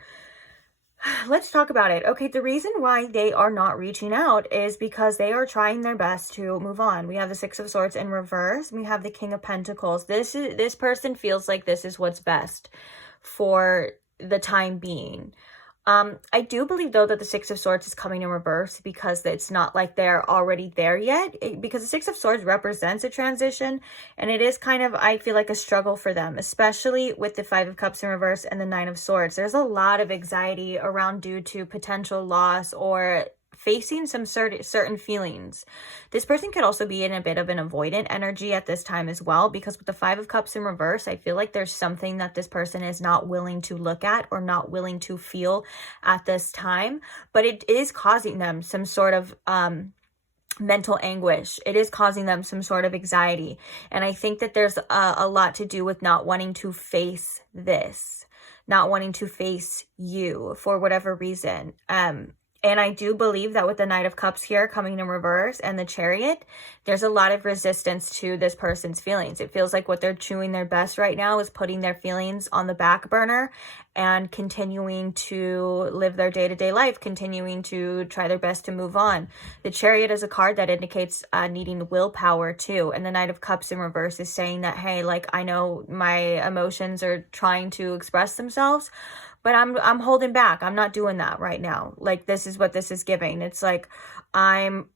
Let's talk about it. Okay, the reason why they are not reaching out is because they are trying their best to move on. We have the 6 of Swords in reverse. We have the King of Pentacles. This person feels like this is what's best for the time being. I do believe, though, that the 6 of Swords is coming in reverse because it's not like they're already there yet. Because the 6 of Swords represents a transition, and it is kind of, I feel like, a struggle for them, especially with the 5 of Cups in reverse and the 9 of Swords. There's a lot of anxiety around due to potential loss or facing some certain feelings. This person could also be in a bit of an avoidant energy at this time as well, because with the 5 of Cups in reverse, I feel like there's something that this person is not willing to look at or not willing to feel at this time, but it is causing them some sort of mental anguish. It is causing them some sort of anxiety, and I think that there's a lot to do with not wanting to face this, not wanting to face you for whatever reason. And I do believe that with the Knight of Cups here coming in reverse and the Chariot, there's a lot of resistance to this person's feelings. It feels like what they're doing their best right now is putting their feelings on the back burner and continuing to live their day-to-day life, continuing to try their best to move on. The Chariot is a card that indicates needing willpower too. And the Knight of Cups in reverse is saying that, hey, like, I know my emotions are trying to express themselves, but I'm holding back. I'm not doing that right now. Like, this is what this is giving. It's like I'm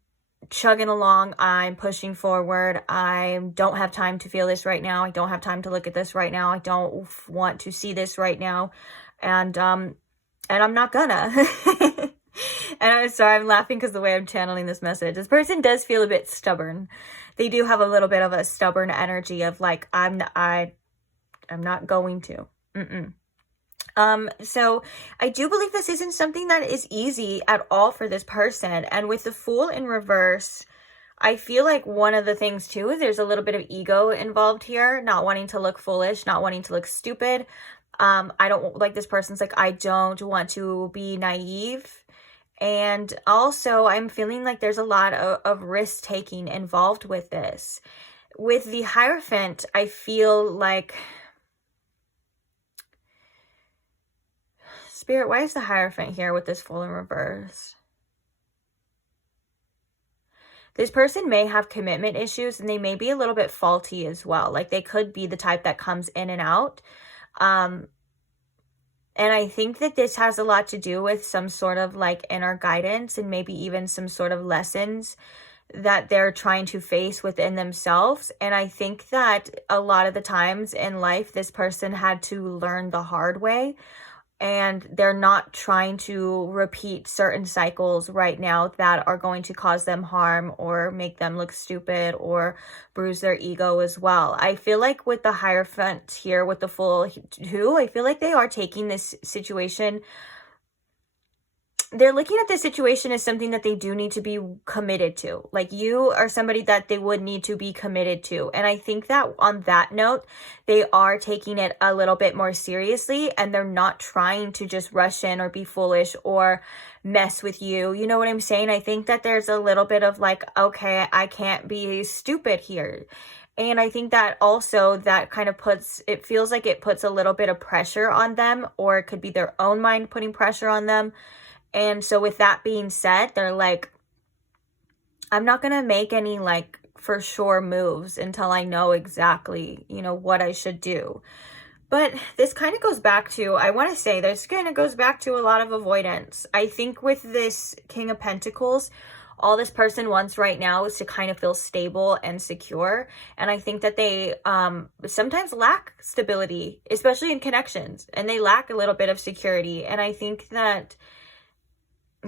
chugging along. I'm pushing forward. I don't have time to feel this right now. I don't have time to look at this right now. I don't want to see this right now. And I'm not gonna. And I'm sorry, I'm laughing because the way I'm channeling this message. This person does feel a bit stubborn. They do have a little bit of a stubborn energy of like, I'm not going to. So I do believe this isn't something that is easy at all for this person. And with the Fool in reverse, I feel like one of the things too is there's a little bit of ego involved here, not wanting to look foolish, not wanting to look stupid. I don't like this person's like, I don't want to be naive. And also I'm feeling like there's a lot of risk taking involved with this. With the Hierophant, I feel like, Spirit, why is the Hierophant here with this Fool in reverse? This person may have commitment issues, and they may be a little bit faulty as well. Like they could be the type that comes in and out. And I think that this has a lot to do with some sort of like inner guidance, and maybe even some sort of lessons that they're trying to face within themselves. And I think that a lot of the times in life, this person had to learn the hard way, and they're not trying to repeat certain cycles right now that are going to cause them harm or make them look stupid or bruise their ego as well. I feel like with the Hierophant here, with the Fool who, I feel like they are taking this situation, they're looking at this situation as something that they do need to be committed to. Like you are somebody that they would need to be committed to. And I think that on that note, they are taking it a little bit more seriously, and they're not trying to just rush in or be foolish or mess with you. You know what I'm saying? I think that there's a little bit of like, okay, I can't be stupid here. And I think that also that kind of it feels like it puts a little bit of pressure on them, or it could be their own mind putting pressure on them. And so with that being said, they're like, I'm not going to make any like for sure moves until I know exactly, you know, what I should do. But this kind of goes back to, I want to say this kind of goes back to a lot of avoidance. I think with this King of Pentacles, all this person wants right now is to kind of feel stable and secure. And I think that they sometimes lack stability, especially in connections, and they lack a little bit of security. And I think that,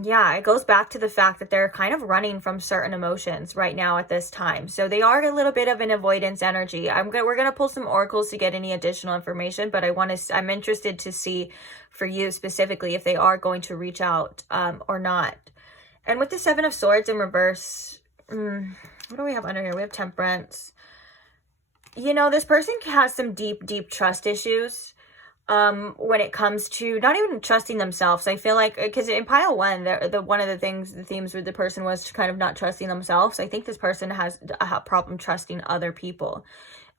yeah, it goes back to the fact that they're kind of running from certain emotions right now at this time. So they are a little bit of an avoidance energy. We're going to pull some oracles to get any additional information, but I'm interested to see for you specifically if they are going to reach out or not. And with the Seven of Swords in reverse, what do we have under here? We have Temperance. You know, this person has some deep, deep trust issues. When it comes to not even trusting themselves. I feel like, because in pile one, one of the themes with the person was kind of not trusting themselves. I think this person has a problem trusting other people.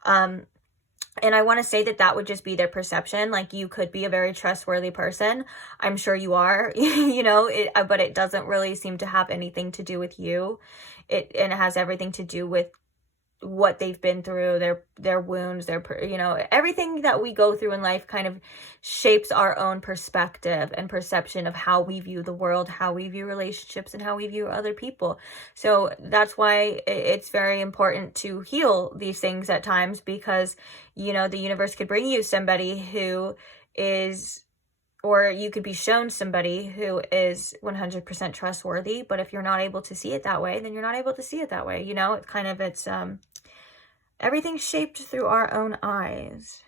And I want to say that would just be their perception. Like, you could be a very trustworthy person. I'm sure you are, you know, but it doesn't really seem to have anything to do with you. And it has everything to do with what they've been through, their wounds, you know, everything that we go through in life kind of shapes our own perspective and perception of how we view the world, how we view relationships, and how we view other people. So that's why it's very important to heal these things at times, because, you know, the universe could bring you somebody who is, or you could be shown somebody who is 100% trustworthy. But if you're not able to see it that way, then you're not able to see it that way. You know, it's everything's shaped through our own eyes.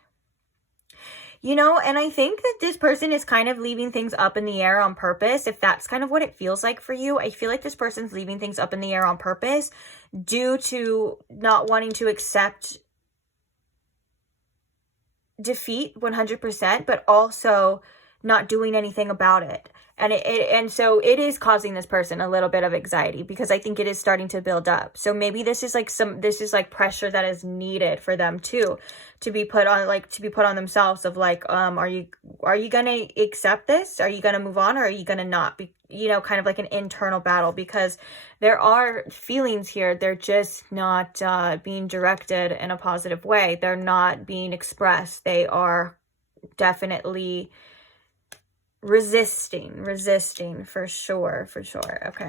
You know, and I think that this person is kind of leaving things up in the air on purpose. If that's kind of what it feels like for you, I feel like this person's leaving things up in the air on purpose due to not wanting to accept defeat 100%, but also not doing anything about it. And so it is causing this person a little bit of anxiety, because I think it is starting to build up. So maybe this is like pressure that is needed for them to be put on themselves of like, are you going to accept this? Are you going to move on, or are you going to not be, you know, kind of like an internal battle, because there are feelings here. They're just not being directed in a positive way. They're not being expressed. They are definitely resisting for sure. Okay.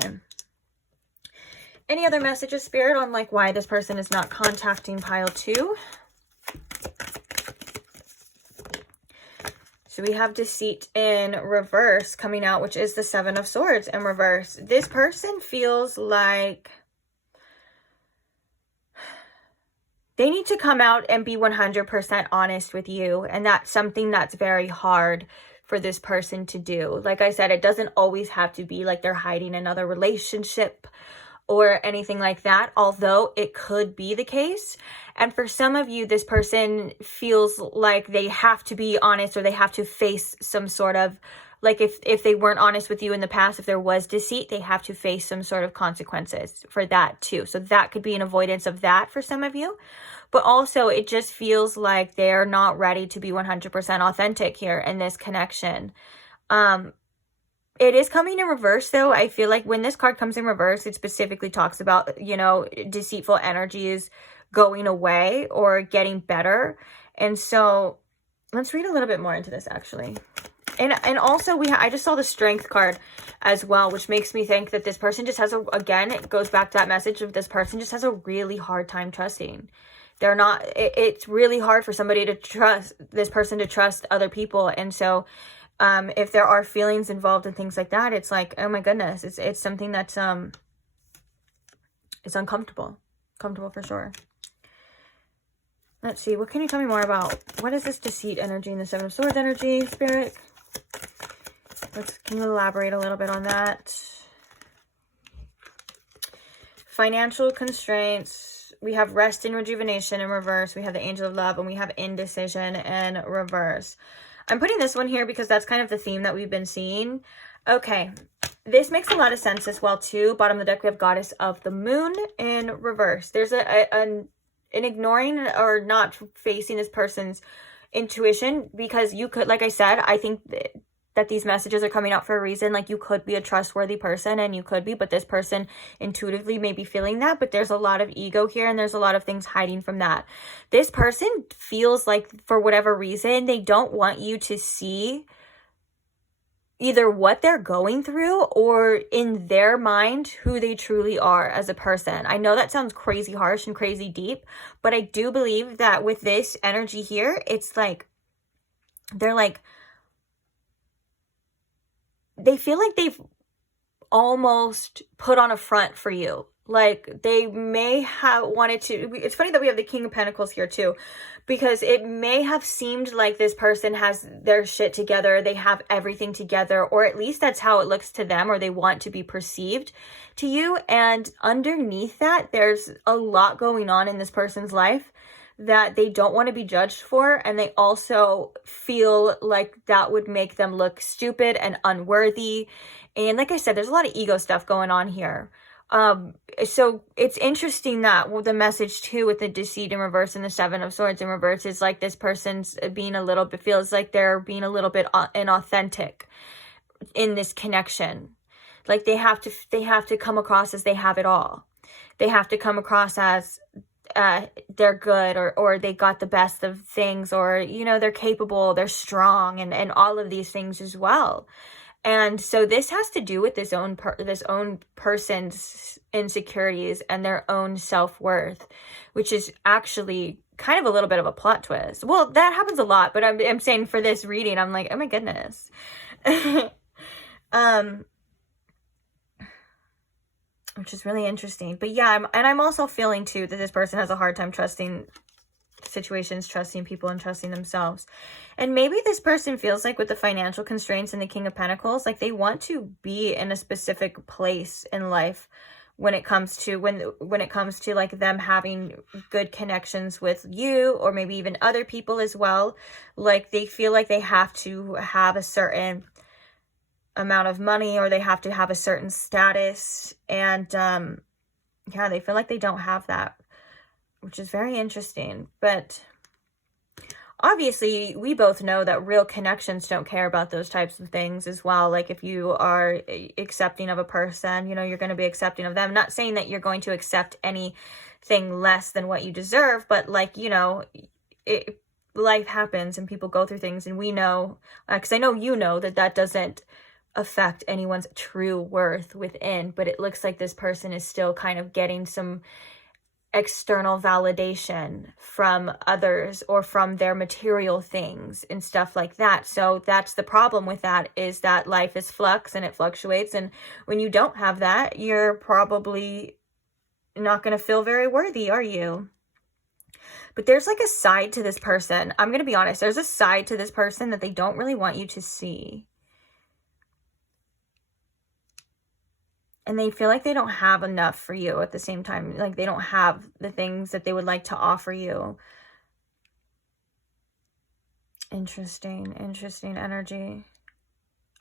Any other messages, Spirit, on like why this person is not contacting pile 2? So we have Deceit in reverse coming out, which is the Seven of Swords in reverse. This person feels like they need to come out and be 100% honest with you. And that's something that's very hard for this person to do. Like I said, it doesn't always have to be like they're hiding another relationship or anything like that, although it could be the case. And for some of you, this person feels like they have to be honest, or they have to face some sort of, like if they weren't honest with you in the past, if there was deceit, they have to face some sort of consequences for that too. So that could be an avoidance of that for some of you. But also, it just feels like they're not ready to be 100% authentic here in this connection. It is coming in reverse, though. I feel like when this card comes in reverse, it specifically talks about, you know, deceitful energies going away or getting better. And so let's read a little bit more into this, actually. And also, I just saw the Strength card as well, which makes me think that this person just has again, it goes back to that message of this person just has a really hard time trusting. They're not, it's really hard for somebody to trust, this person to trust other people. And so if there are feelings involved and things like that, it's like, oh my goodness, it's something that's it's uncomfortable. Comfortable for sure. Let's see, what can you tell me more about? What is this deceit energy and the Seven of Swords energy, Spirit? Can you elaborate a little bit on that? Financial constraints. We have rest and rejuvenation in reverse. We have the Angel of Love, and we have indecision in reverse. I'm putting this one here because that's kind of the theme that we've been seeing. Okay, this makes a lot of sense as well too. Bottom of the deck, we have Goddess of the Moon in reverse. There's an ignoring or not facing this person's intuition, because you could, like I said, I think that these messages are coming out for a reason. Like, you could be a trustworthy person, and you could be, but this person intuitively may be feeling that, but there's a lot of ego here, and there's a lot of things hiding from that. This person feels like, for whatever reason, they don't want you to see either what they're going through or, in their mind, who they truly are as a person. I know that sounds crazy harsh and crazy deep, but I do believe that with this energy here, it's like, they're like, they feel like they've almost put on a front for you. Like, they may have wanted to, it's funny that we have the King of Pentacles here too, because it may have seemed like this person has their shit together, they have everything together, or at least that's how it looks to them, or they want to be perceived to you. And underneath that, there's a lot going on in this person's life that they don't want to be judged for, and they also feel like that would make them look stupid and unworthy. And like I said, there's a lot of ego stuff going on here. So it's interesting that the message too with the deceit in reverse and the Seven of Swords in reverse is like this person's being a little bit, feels like they're being a little bit inauthentic in this connection. Like, they have to come across as they have it all. They have to come across as they're good, or they got the best of things, or, you know, they're capable, they're strong, and all of these things as well. And so this has to do with this own person's insecurities and their own self-worth, which is actually kind of a little bit of a plot twist. Well, that happens a lot, but I'm saying for this reading, I'm like, oh my goodness. Which is really interesting. But yeah, I'm also feeling too that this person has a hard time trusting situations, trusting people, and trusting themselves. And maybe this person feels like with the financial constraints and the King of Pentacles, like they want to be in a specific place in life when it comes to when it comes to like them having good connections with you, or maybe even other people as well. Like, they feel like they have to have a certain amount of money, or they have to have a certain status, and yeah, they feel like they don't have that, which is very interesting. But obviously we both know that real connections don't care about those types of things as well. Like, if you are accepting of a person, you know, you're going to be accepting of them. Not saying that you're going to accept anything less than what you deserve, but like, you know, life happens and people go through things, and we know, because I know you know that doesn't affect anyone's true worth within, but it looks like this person is still kind of getting some external validation from others, or from their material things and stuff like that. So that's the problem with that, is that life is flux and it fluctuates, and when you don't have that, you're probably not going to feel very worthy, are you? But there's like a side to this person, I'm going to be honest, there's a side to this person that they don't really want you to see. And they feel like they don't have enough for you at the same time. Like, they don't have the things that they would like to offer you. Interesting energy.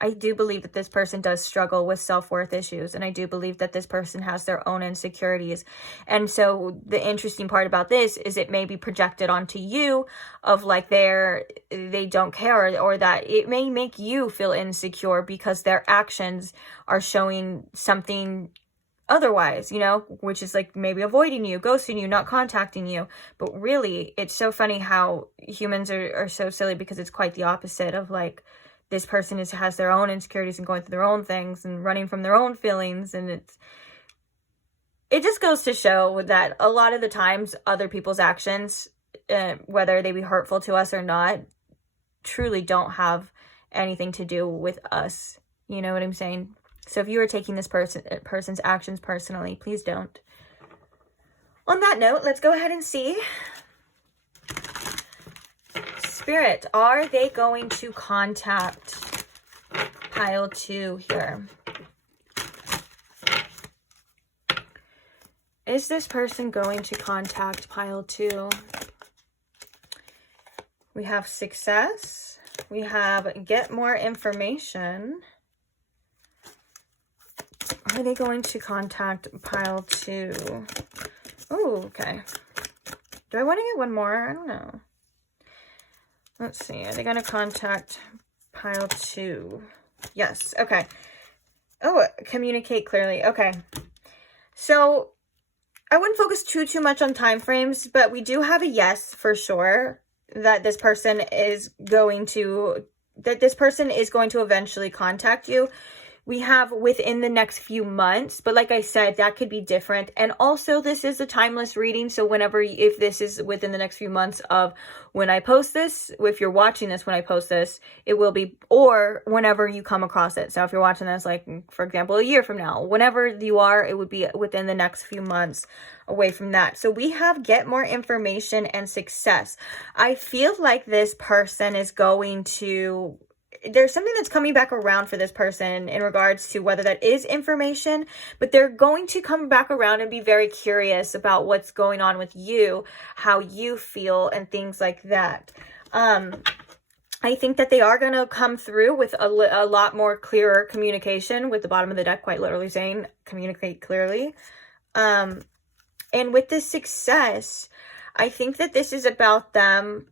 I do believe that this person does struggle with self-worth issues, and I do believe that this person has their own insecurities. And so the interesting part about this is it may be projected onto you of like they don't care, or that it may make you feel insecure because their actions are showing something otherwise, you know, which is like maybe avoiding you, ghosting you, not contacting you. But really, it's so funny how humans are so silly, because it's quite the opposite of like, this person has their own insecurities and going through their own things and running from their own feelings. And it just goes to show that a lot of the times other people's actions, whether they be hurtful to us or not, truly don't have anything to do with us. You know what I'm saying? So if you are taking this person's actions personally, please don't. On that note, let's go ahead and see. Spirit, are they going to contact pile 2 here? Is this person going to contact pile 2? We have success. We have get more information. Are they going to contact pile 2? Oh, okay. Do I want to get one more? I don't know. Let's see. Are they going to contact pile 2? Yes. Okay. Oh, communicate clearly. Okay. So I wouldn't focus too much on time frames, but we do have a yes for sure that this person is going to eventually contact you. We have within the next few months, but like I said, that could be different. And also, this is a timeless reading. So if this is within the next few months of when I post this, if you're watching this when I post this, it will be, or whenever you come across it. So if you're watching this, like, for example, a year from now, whenever you are, it would be within the next few months away from that. So we have get more information and success. I feel like this person is going to, there's something that's coming back around for this person in regards to whether that is information, but they're going to come back around and be very curious about what's going on with you, how you feel, and things like that. I think that they are going to come through with a lot more clearer communication, with the bottom of the deck quite literally saying communicate clearly. And with this success, I think that this is about them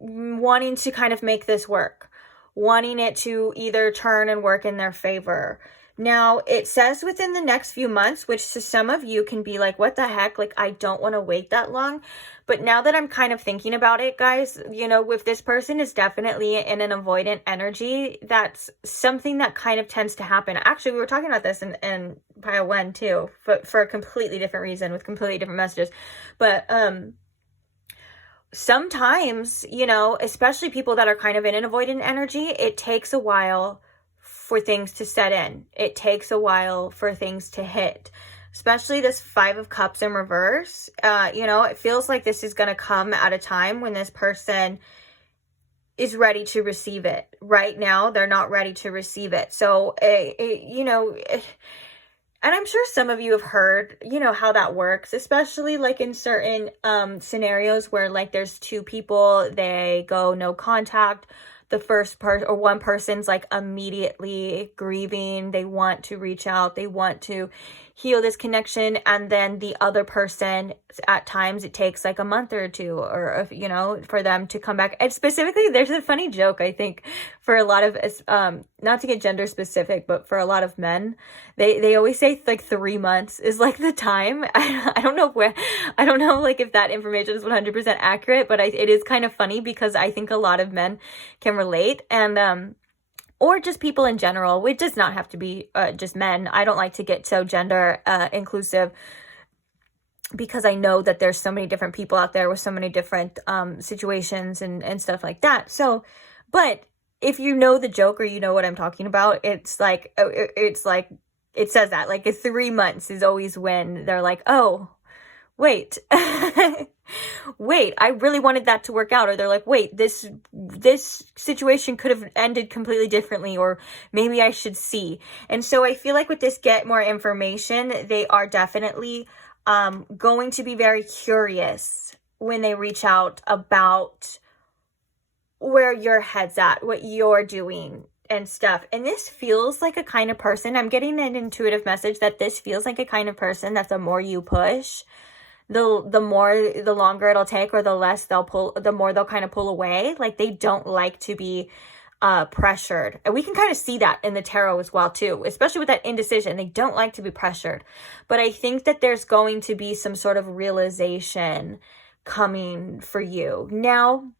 wanting to kind of make this work, wanting it to either turn and work in their favor. Now, it says within the next few months, which to some of you can be like, what the heck? Like, I don't want to wait that long. But now that I'm kind of thinking about it, guys, you know, if this person is definitely in an avoidant energy, that's something that kind of tends to happen. Actually, we were talking about this in pile 1 too, but for a completely different reason with completely different messages. But, sometimes, you know, especially people that are kind of in an avoidant energy, it takes a while for things to set in. It takes a while for things to hit. Especially this 5 of Cups in reverse. You know, it feels like this is going to come at a time when this person is ready to receive it. Right now, they're not ready to receive it. So, you know, and I'm sure some of you have heard, you know, how that works, especially like in certain scenarios where like there's 2 people, they go no contact. The first person or one person's like immediately grieving. They want to reach out. They want to heal this connection. And then the other person, at times it takes like a month or 2, or, you know, for them to come back. And specifically, there's a funny joke, I think, for a lot of, not to get gender specific, but for a lot of men, they always say like 3 months is like the time. I don't know like if that information is 100% accurate, but it is kind of funny because I think a lot of men can relate. And, or just people in general. It does not have to be just men. I don't like to get so gender inclusive, because I know that there's so many different people out there with so many different situations and stuff like that. So, but if you know the joke or you know what I'm talking about, it's like it says that like 3 months is always when they're like, oh, wait, wait, I really wanted that to work out. Or they're like, wait, this situation could have ended completely differently, or maybe I should see. And so I feel like with this get more information, they are definitely going to be very curious when they reach out about where your head's at, what you're doing, and stuff. And this feels like a kind of person, I'm getting an intuitive message that this feels like a kind of person that the more you push, the longer it'll take, or the less they'll pull, the more they'll kind of pull away. Like they don't like to be pressured. And we can kind of see that in the tarot as well too, especially with that indecision. They don't like to be pressured. But I think that there's going to be some sort of realization coming for you. Now,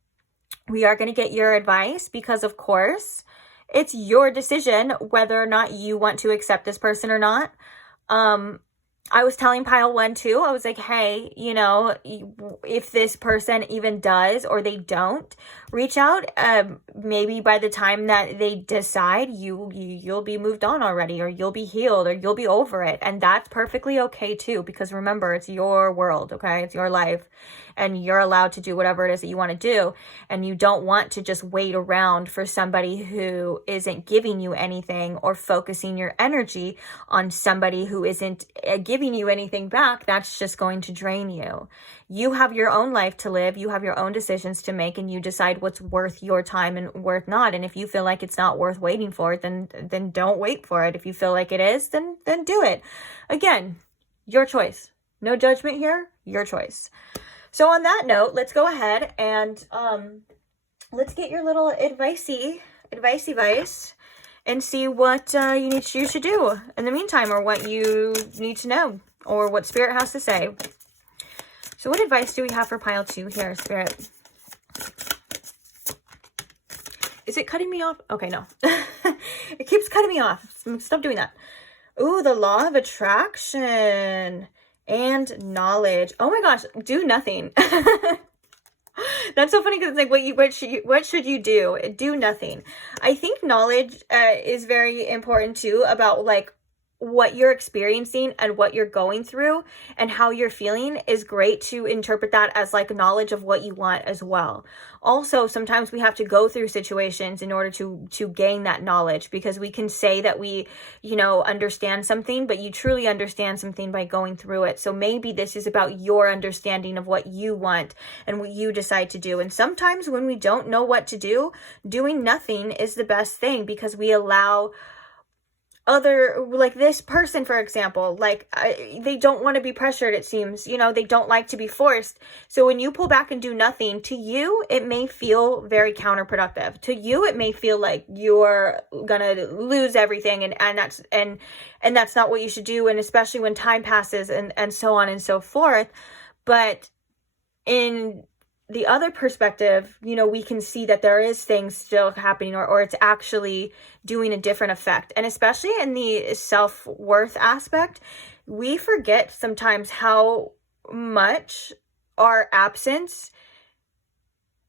we are going to get your advice because, of course, it's your decision whether or not you want to accept this person or not. I was telling pile 1 too, I was like, hey, you know, if this person even does or they don't reach out, maybe by the time that they decide, you'll be moved on already, or you'll be healed, or you'll be over it. And that's perfectly okay too, because remember, it's your world, okay? It's your life, and you're allowed to do whatever it is that you want to do. And you don't want to just wait around for somebody who isn't giving you anything, or focusing your energy on somebody who isn't giving you anything back. That's just going to drain you. You have your own life to live. You have your own decisions to make, and you decide what's worth your time and worth not. And if you feel like it's not worth waiting for it, then don't wait for it. If you feel like it is, then do it. Again, your choice. No judgment here. Your choice. So on that note, let's go ahead and let's get your little advice and see what you should do in the meantime, or what you need to know, or what Spirit has to say. So what advice do we have for pile 2 here, Spirit? Is it cutting me off? Okay, no. It keeps cutting me off. Stop doing that. Ooh, the law of attraction and knowledge. Oh my gosh, do nothing. That's so funny, because it's like, what should you do? Do nothing. I think knowledge is very important too, about like what you're experiencing and what you're going through and how you're feeling. Is great to interpret that as like knowledge of what you want as well. Also, sometimes we have to go through situations in order to gain that knowledge, because we can say that we, you know, understand something, but you truly understand something by going through it. So maybe this is about your understanding of what you want and what you decide to do. And sometimes when we don't know what to do, doing nothing is the best thing, because we allow other, like this person, for example, like they don't want to be pressured, it seems, you know, they don't like to be forced. So when you pull back and do nothing, to you it may feel very counterproductive. To you it may feel like you're gonna lose everything, and that's not what you should do, and especially when time passes and so on and so forth. But in the other perspective, you know, we can see that there is things still happening, or it's actually doing a different effect. And especially in the self-worth aspect, we forget sometimes how much our absence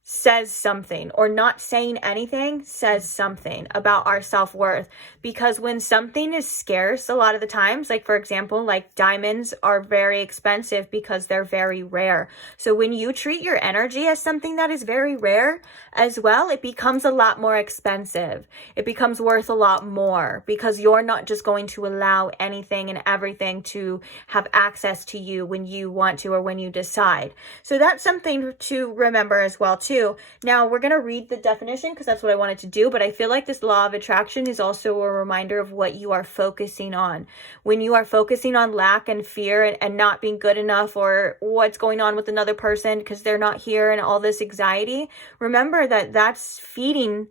says something, or not saying anything says something about our self-worth. Because when something is scarce, a lot of the times, like for example, like diamonds are very expensive because they're very rare. So when you treat your energy as something that is very rare as well, it becomes a lot more expensive. It becomes worth a lot more, because you're not just going to allow anything and everything to have access to you when you want to, or when you decide. So that's something to remember as well too. Now we're going to read the definition, because that's what I wanted to do, but I feel like this law of attraction is also a reminder of what you are focusing on. When you are focusing on lack and fear and not being good enough, or what's going on with another person because they're not here, and all this anxiety, remember that that's feeding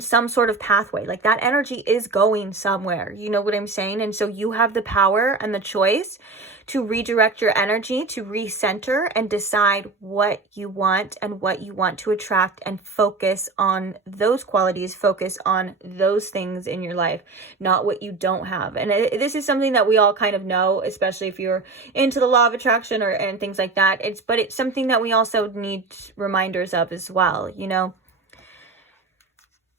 some sort of pathway. Like that energy is going somewhere, you know what I'm saying? And so you have the power and the choice to redirect your energy, to recenter, and decide what you want and what you want to attract, and focus on those qualities, focus on those things in your life, not what you don't have. And this is something that we all kind of know, especially if you're into the law of attraction and things like that. But it's something that we also need reminders of as well, you know?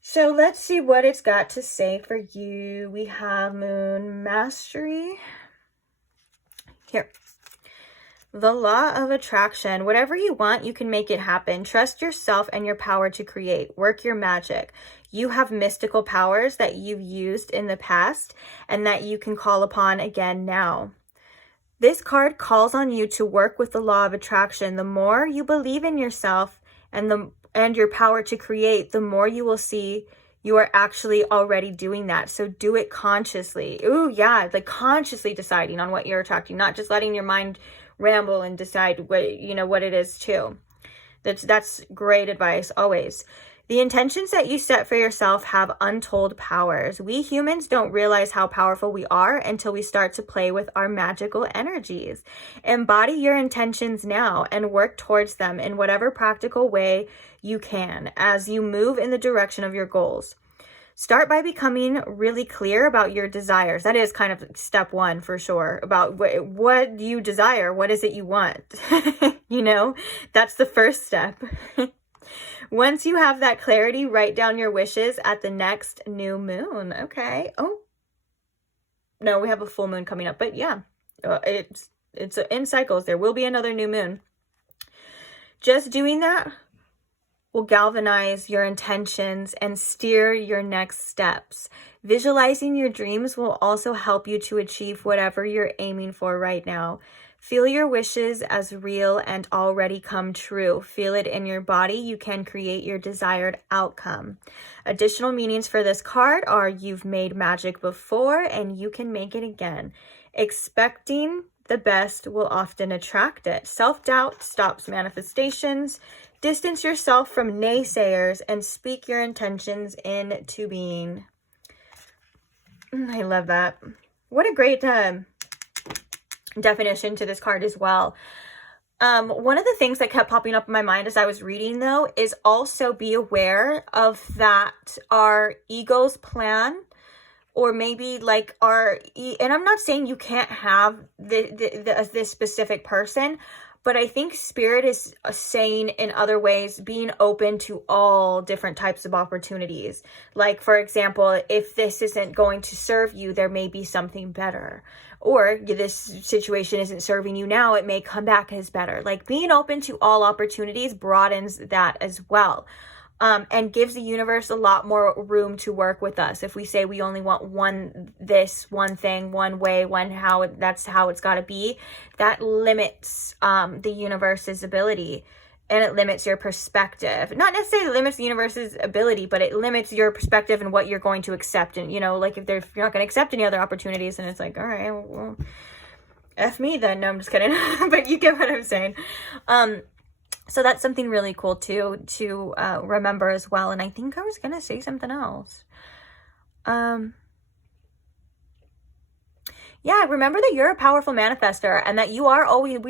So let's see what it's got to say for you. We have Moon Mastery. Here. The law of attraction. Whatever you want, you can make it happen. Trust yourself and your power to create. Work your magic. You have mystical powers that you've used in the past and that you can call upon again now. This card calls on you to work with the law of attraction. The more you believe in yourself and your power to create, the more you will see you are actually already doing that. So do it consciously. Ooh, yeah, like consciously deciding on what you're attracting, not just letting your mind ramble and decide what, you know, what it is too. That's great advice always. The intentions that you set for yourself have untold powers. We humans don't realize how powerful we are until we start to play with our magical energies. Embody your intentions now and work towards them in whatever practical way you can as you move in the direction of your goals. Start by becoming really clear about your desires. That is kind of step one for sure, about what do you desire? What is it you want? You know, that's the first step. Once you have that clarity, write down your wishes at the next new moon. Okay. Oh, no, we have a full moon coming up, but yeah, it's in cycles. There will be another new moon. Just doing that will galvanize your intentions and steer your next steps. Visualizing your dreams will also help you to achieve whatever you're aiming for right now. Feel your wishes as real and already come true. Feel it in your body. You can create your desired outcome. Additional meanings for this card are you've made magic before and you can make it again. Expecting the best will often attract it. Self-doubt stops manifestations. Distance yourself from naysayers and speak your intentions into being. I love that. What a great definition to this card as well. One of the things that kept popping up in my mind as I was reading, though, is also be aware of that our ego's plan, or maybe like and I'm not saying you can't have this specific person, but I think Spirit is saying in other ways, being open to all different types of opportunities. Like, for example, if this isn't going to serve you, there may be something better. Or this situation isn't serving you now, it may come back as better. Like, being open to all opportunities broadens that as well. And gives the universe a lot more room to work with us. If we say we only want one thing, one way, that's how it's got to be, that limits the universe's ability, and it limits your perspective. Not necessarily limits the universe's ability, but it limits your perspective and what you're going to accept. And, you know, like if you're not going to accept any other opportunities, and it's like, all right, well, F me then. No, I'm just kidding. But you get what I'm saying. So that's something really cool to remember as well. And I think I was going to say something else. Yeah, remember that you're a powerful manifester and that we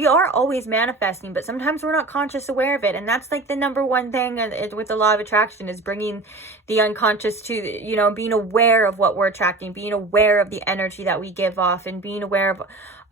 are always manifesting, but sometimes we're not conscious aware of it. And that's like the number one thing with the law of attraction, is bringing the unconscious to, you know, being aware of what we're attracting, being aware of the energy that we give off, and being aware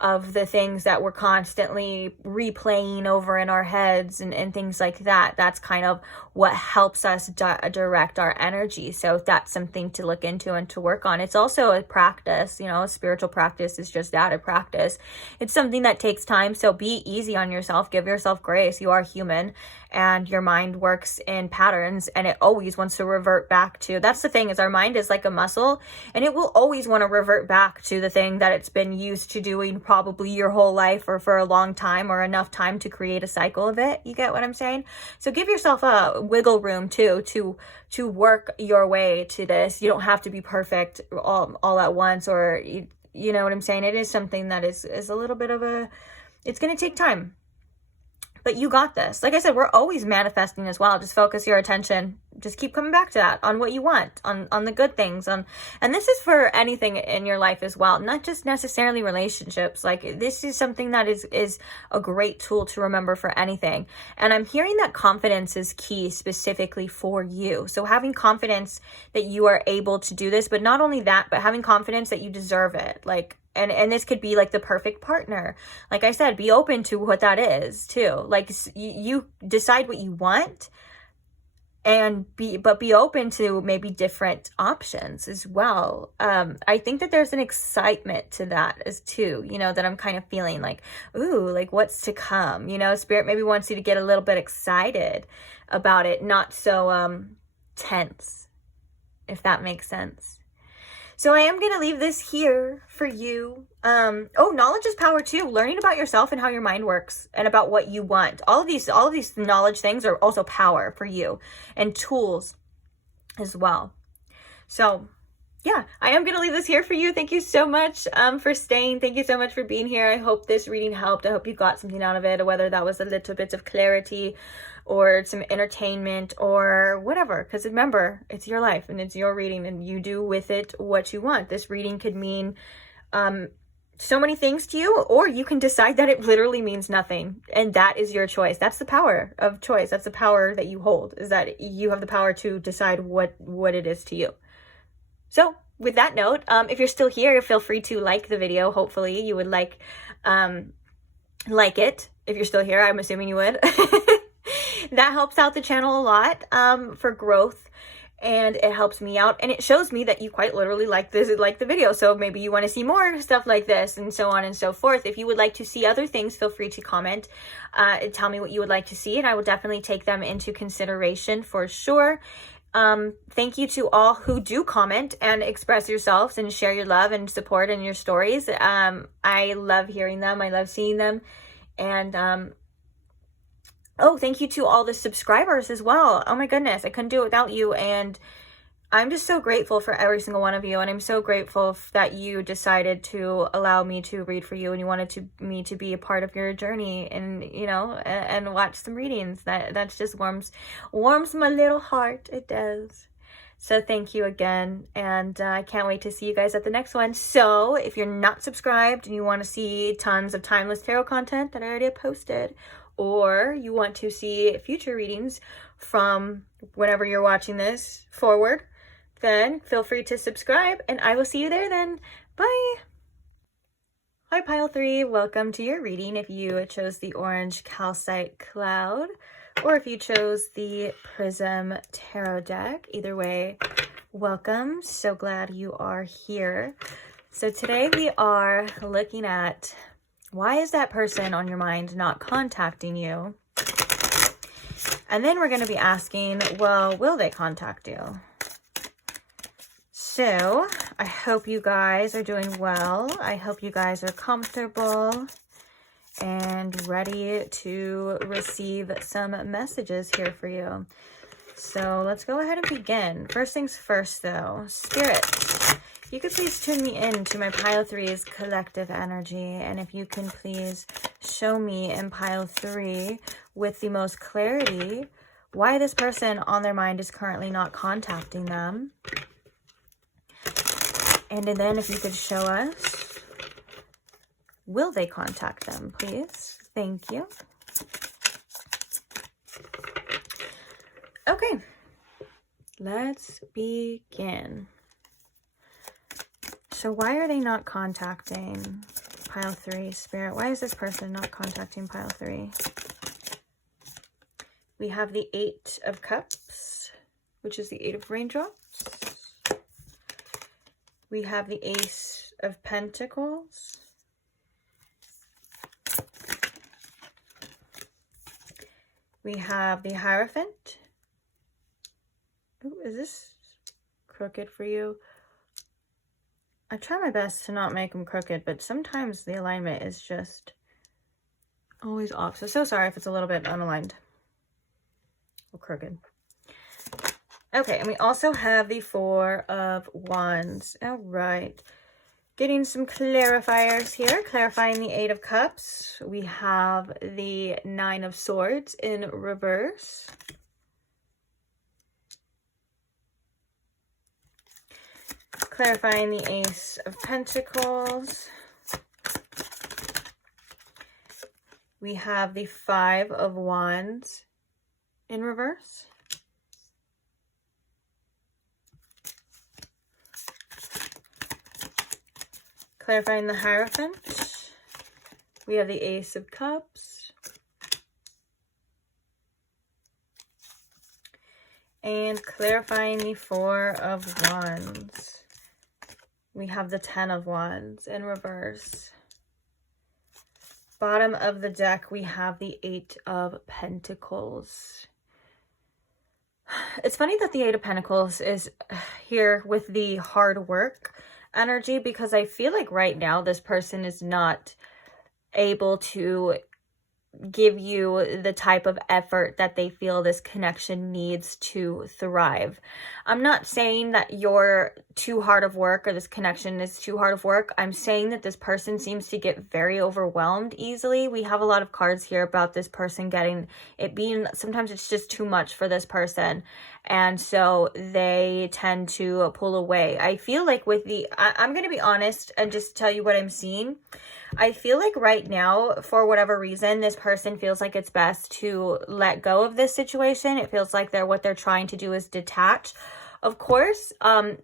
of the things that we're constantly replaying over in our heads and things like that. That's kind of what helps us direct our energy. So that's something to look into and to work on. It's also a practice, you know, a spiritual practice is just that, a practice. It's something that takes time. So be easy on yourself. Give yourself grace. You are human, and your mind works in patterns, and it always wants to revert back to, that's the thing, is our mind is like a muscle, and it will always want to revert back to the thing that it's been used to doing probably your whole life, or for a long time, or enough time to create a cycle of it. You get what I'm saying? So give yourself a wiggle room too, to work your way to this. You don't have to be perfect all at once, or you know what I'm saying? It is something that is a little bit of it's going to take time. But you got this. Like I said, we're always manifesting as well. Just focus your attention. Just keep coming back to that, on what you want, on the good things. And this is for anything in your life as well, not just necessarily relationships. Like, this is something that is a great tool to remember for anything. And I'm hearing that confidence is key specifically for you. So having confidence that you are able to do this, but not only that, but having confidence that you deserve it. Like, and this could be like the perfect partner. Like I said, be open to what that is too. Like, you decide what you want, but be open to maybe different options as well. I think that there's an excitement to that as too, you know, that I'm kind of feeling like, ooh, like what's to come, you know. Spirit maybe wants you to get a little bit excited about it, not so tense, if that makes sense. So I am going to leave this here for you. Knowledge is power too. Learning about yourself and how your mind works, and about what you want. All of these knowledge things are also power for you, and tools as well. So yeah, I am going to leave this here for you. Thank you so much for staying. Thank you so much for being here. I hope this reading helped. I hope you got something out of it, whether that was a little bit of clarity or some entertainment or whatever. Because remember, it's your life and it's your reading and you do with it what you want. This reading could mean so many things to you, or you can decide that it literally means nothing. And that is your choice. That's the power of choice. That's the power that you hold, is that you have the power to decide what it is to you. So with that note, if you're still here, feel free to like the video. Hopefully you would like it. If you're still here, I'm assuming you would. That helps out the channel a lot for growth, and it helps me out, and it shows me that you quite literally like the video. So maybe you want to see more stuff like this, and so on and so forth. If you would like to see other things, feel free to comment, tell me what you would like to see, and I will definitely take them into consideration for sure. Thank you to all who do comment and express yourselves and share your love and support and your stories. I love hearing them. I love seeing them. And oh, thank you to all the subscribers as well. Oh my goodness, I couldn't do it without you. And I'm just so grateful for every single one of you. And I'm so grateful that you decided to allow me to read for you, and you wanted me to be a part of your journey, and, you know, and watch some readings. That's just warms my little heart. It does. So thank you again. And I can't wait to see you guys at the next one. So if you're not subscribed and you want to see tons of timeless tarot content that I already posted, or you want to see future readings from whenever you're watching this forward, then feel free to subscribe, and I will see you there then. Bye. Hi, Pile 3. Welcome to your reading. If you chose the orange calcite cloud, or if you chose the prism tarot deck, either way, welcome. So glad you are here. So today we are looking at, why is that person on your mind not contacting you? And then we're going to be asking, well, will they contact you? So I hope you guys are doing well. I hope you guys are comfortable and ready to receive some messages here for you. So let's go ahead and begin. First things first though, Spirit, you could please tune me in to my Pile 3's collective energy. And if you can please show me in Pile 3 with the most clarity why this person on their mind is currently not contacting them. And then if you could show us, will they contact them, please? Thank you. Okay, let's begin. So why are they not contacting Pile 3, Spirit? Why is this person not contacting Pile 3? We have the 8 of Cups, which is the 8 of Raindrops. We have the Ace of Pentacles. We have the Hierophant. Ooh, is this crooked for you? I try my best to not make them crooked, but sometimes the alignment is just always off. So sorry if it's a little bit unaligned or crooked. Okay, and we also have the 4 of Wands. All right. Getting some clarifiers here. Clarifying the 8 of Cups. We have the 9 of Swords in reverse. Clarifying the Ace of Pentacles. We have the 5 of Wands in reverse. Clarifying the Hierophant. We have the Ace of Cups. And clarifying the 4 of Wands. We have the 10 of Wands in reverse. Bottom of the deck, we have the 8 of Pentacles. It's funny that the 8 of Pentacles is here with the hard work energy, because I feel like right now this person is not able to give you the type of effort that they feel this connection needs to thrive. I'm not saying that you're too hard of work or this connection is too hard of work. I'm saying that this person seems to get very overwhelmed easily. We have a lot of cards here about this person sometimes it's just too much for this person. And so they tend to pull away. I feel like I'm going to be honest and just tell you what I'm seeing. I feel like right now, for whatever reason, this person feels like it's best to let go of this situation. It feels like what they're trying to do is detach. Of course,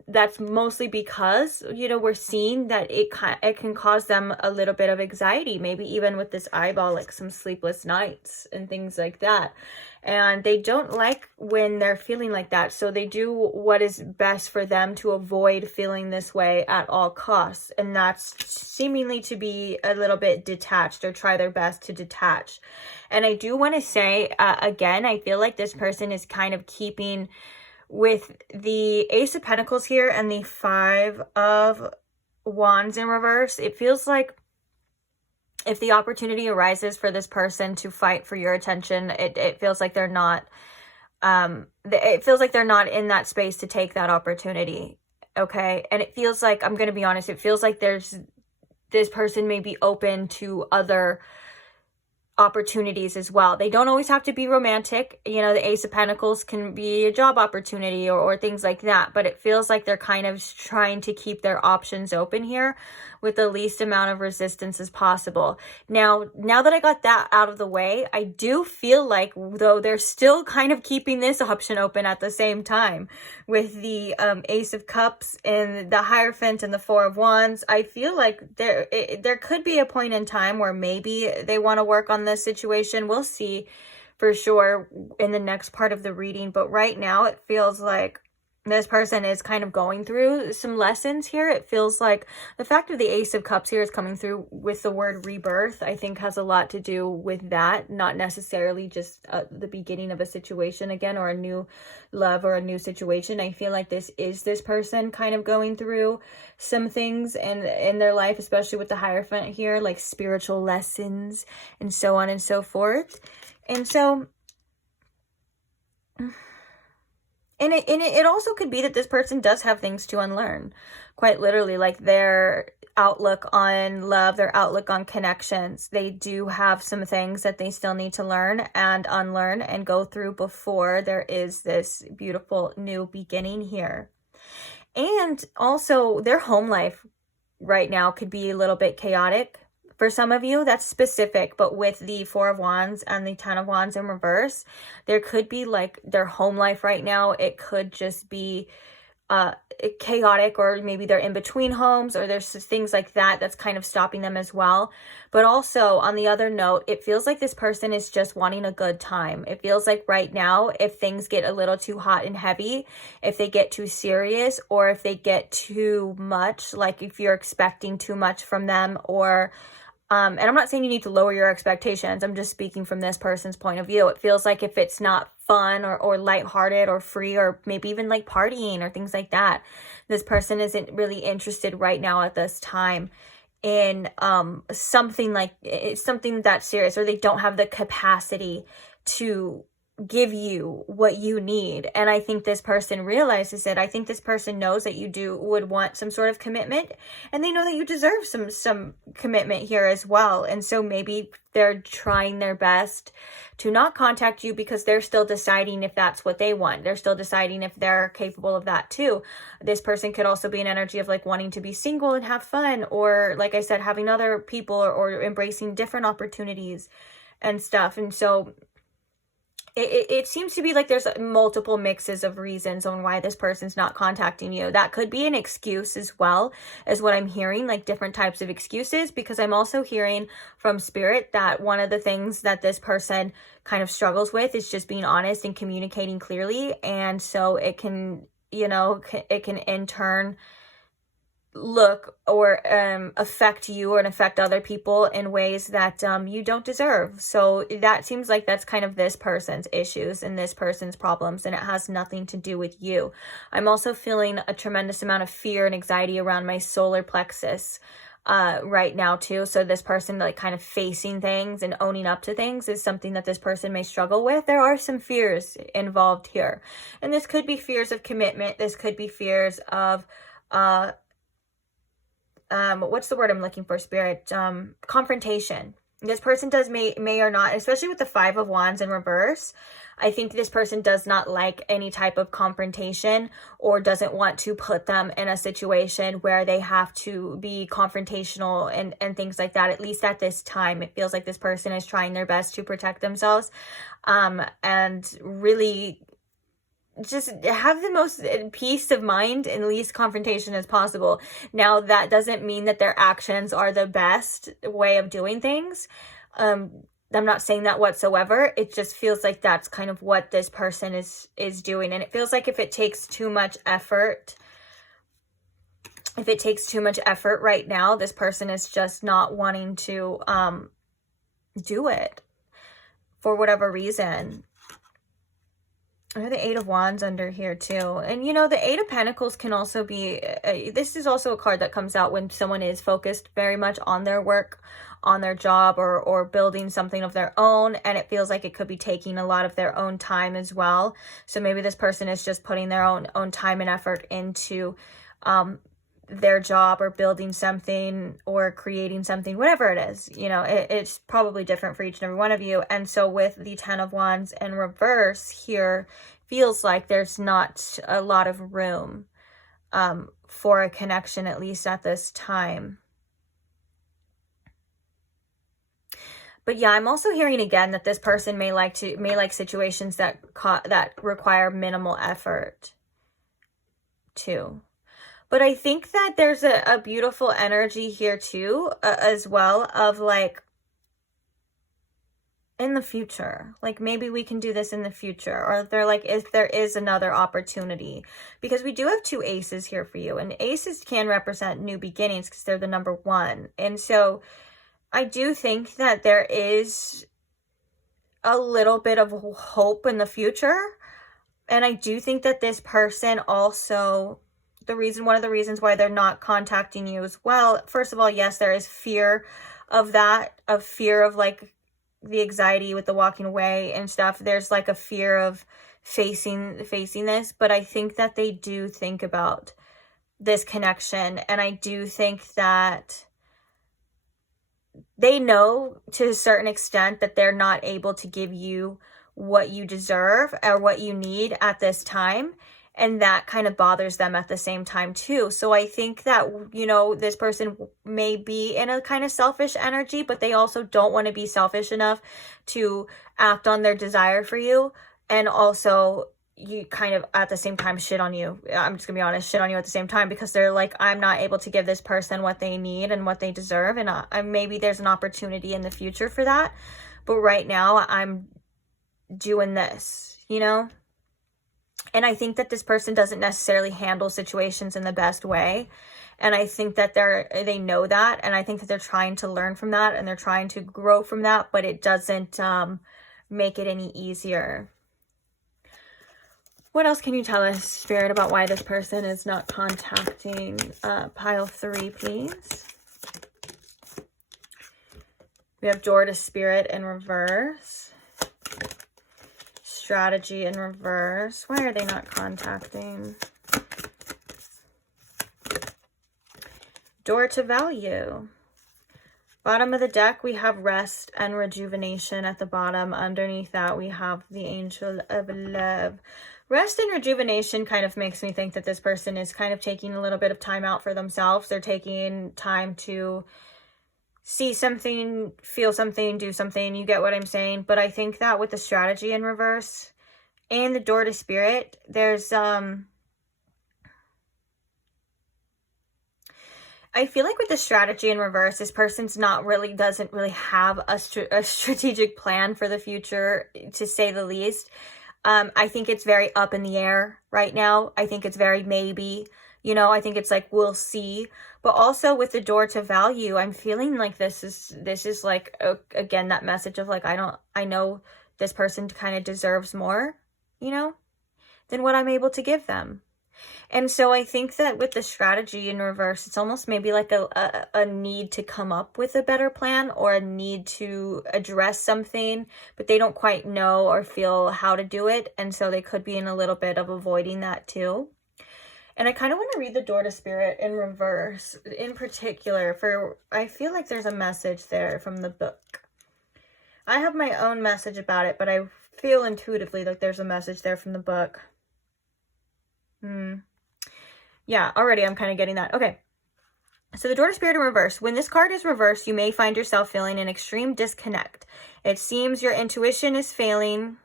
that's mostly because, we're seeing that it can cause them a little bit of anxiety, maybe even with this eyeball, like some sleepless nights and things like that. And they don't like when they're feeling like that. So they do what is best for them to avoid feeling this way at all costs. And that's seemingly to be a little bit detached or try their best to detach. And I do want to say, again, I feel like this person is kind of keeping with the Ace of Pentacles here and the Five of Wands in reverse. It feels like if the opportunity arises for this person to fight for your attention, it feels like they're not, it feels like they're not in that space to take that opportunity. Okay. And it feels like, I'm going to be honest, it feels like this person may be open to other opportunities as well. They don't always have to be romantic. The Ace of Pentacles can be a job opportunity or things like that, but it feels like they're kind of trying to keep their options open here with the least amount of resistance as possible. Now that I got that out of the way, I do feel like, though, they're still kind of keeping this option open at the same time with the Ace of Cups and the Hierophant and the Four of Wands. I feel like there could be a point in time where maybe they want to work on this situation. We'll see for sure in the next part of the reading, but right now it feels like this person is kind of going through some lessons here. It feels like the fact of the Ace of Cups here is coming through with the word rebirth, I think has a lot to do with that, not necessarily just the beginning of a situation again, or a new love or a new situation. I feel like this person kind of going through some things in their life, especially with the Hierophant here, like spiritual lessons and so on and so forth. And so And it also could be that this person does have things to unlearn, quite literally, like their outlook on love, their outlook on connections. They do have some things that they still need to learn and unlearn and go through before there is this beautiful new beginning here. And also their home life right now could be a little bit chaotic. For some of you, that's specific, but with the Four of Wands and the Ten of Wands in reverse, there could be like their home life right now. It could just be chaotic, or maybe they're in between homes, or there's things like that that's kind of stopping them as well. But also, on the other note, it feels like this person is just wanting a good time. It feels like right now, if things get a little too hot and heavy, if they get too serious, or if they get too much, like if you're expecting too much from them, or and I'm not saying you need to lower your expectations. I'm just speaking from this person's point of view. It feels like if it's not fun or lighthearted or free, or maybe even like partying or things like that, this person isn't really interested right now at this time in something that's serious, or they don't have the capacity to give you what you need. And I think this person realizes it. I think this person knows that you would want some sort of commitment, and they know that you deserve some commitment here as well. And so maybe they're trying their best to not contact you because they're still deciding if that's what they want. They're still deciding if they're capable of that too. This person could also be an energy of like wanting to be single and have fun, or like I said, having other people, or embracing different opportunities and stuff. And so it seems to be like there's multiple mixes of reasons on why this person's not contacting you. That could be an excuse as well, as what I'm hearing, like different types of excuses, because I'm also hearing from Spirit that one of the things that this person kind of struggles with is just being honest and communicating clearly. And so it can, it can in turn look or affect you and affect other people in ways that you don't deserve. So that seems like that's kind of this person's issues and this person's problems, and it has nothing to do with you. I'm also feeling a tremendous amount of fear and anxiety around my solar plexus. right now too. So this person like kind of facing things and owning up to things is something that this person may struggle with. There are some fears involved here. And this could be fears of commitment. This could be fears of, what's the word I'm looking for, Spirit? Confrontation. This person may or not, especially with the 5 of Wands in reverse, I think this person does not like any type of confrontation or doesn't want to put them in a situation where they have to be confrontational and things like that. At least at this time, it feels like this person is trying their best to protect themselves, and really just have the most peace of mind and least confrontation as possible. Now, that doesn't mean that their actions are the best way of doing things. I'm not saying that whatsoever. It just feels like that's kind of what this person is doing. And it feels like if it takes too much effort, right now, this person is just not wanting to do it for whatever reason. I have the 8 of Wands under here too. And, you know, the 8 of Pentacles can also be, this is also a card that comes out when someone is focused very much on their work, on their job, or building something of their own. And it feels like it could be taking a lot of their own time as well. So maybe this person is just putting their own time and effort into their job or building something or creating something, whatever it is. You know, it's probably different for each and every one of you. And so with the 10 of Wands in reverse here, feels like there's not a lot of room for a connection, at least at this time. But yeah, I'm also hearing again that this person may like situations that require minimal effort too. But I think that there's a beautiful energy here too, as well, of like, in the future, like maybe we can do this in the future, or they're like, if there is another opportunity, because we do have 2 aces here for you, and aces can represent new beginnings because they're the number 1. And so I do think that there is a little bit of hope in the future. And I do think that this person also, one of the reasons why they're not contacting you as well, first of all, yes, there is fear of that, fear of like the anxiety with the walking away and stuff. There's like a fear of facing this, but I think that they do think about this connection. And I do think that they know to a certain extent that they're not able to give you what you deserve or what you need at this time. And that kind of bothers them at the same time too. So I think that, you know, this person may be in a kind of selfish energy, but they also don't want to be selfish enough to act on their desire for you. And also, you kind of at the same time shit on you. I'm just gonna be honest, shit on you at the same time, because they're like, I'm not able to give this person what they need and what they deserve. And maybe there's an opportunity in the future for that. But right now I'm doing this, you know? And I think that this person doesn't necessarily handle situations in the best way. And I think that they know that. And I think that they're trying to learn from that and they're trying to grow from that, but it doesn't make it any easier. What else can you tell us, Spirit, about why this person is not contacting? Pile 3, please. We have Door to Spirit in reverse. Strategy in reverse. Why are they not contacting? Door to Value. Bottom of the deck, we have Rest and Rejuvenation at the bottom. Underneath that, we have the Angel of Love. Rest and rejuvenation kind of makes me think that this person is kind of taking a little bit of time out for themselves. They're taking time to see something, feel something, do something. You get what I'm saying? But I think that with the Strategy in reverse and the Door to Spirit, there's I feel like with the Strategy in reverse, this person's doesn't really have a strategic plan for the future, to say the least. I think it's very up in the air right now. I think it's very maybe, you know, I think it's like, we'll see. But also with the Door to Value, I'm feeling like this is like, again, that message of like, I know this person kind of deserves more, you know, than what I'm able to give them. And so I think that with the strategy in reverse, it's almost maybe like a need to come up with a better plan, or a need to address something, but they don't quite know or feel how to do it. And so they could be in a little bit of avoiding that too. And I kind of want to read the door to spirit in reverse in particular, for I feel like there's a message there from the book. I have my own message about it, but I feel intuitively like there's a message there from the book. Yeah, already I'm kind of getting that. Okay. So the door to spirit in reverse. When this card is reversed, you may find yourself feeling an extreme disconnect. It seems your intuition is failing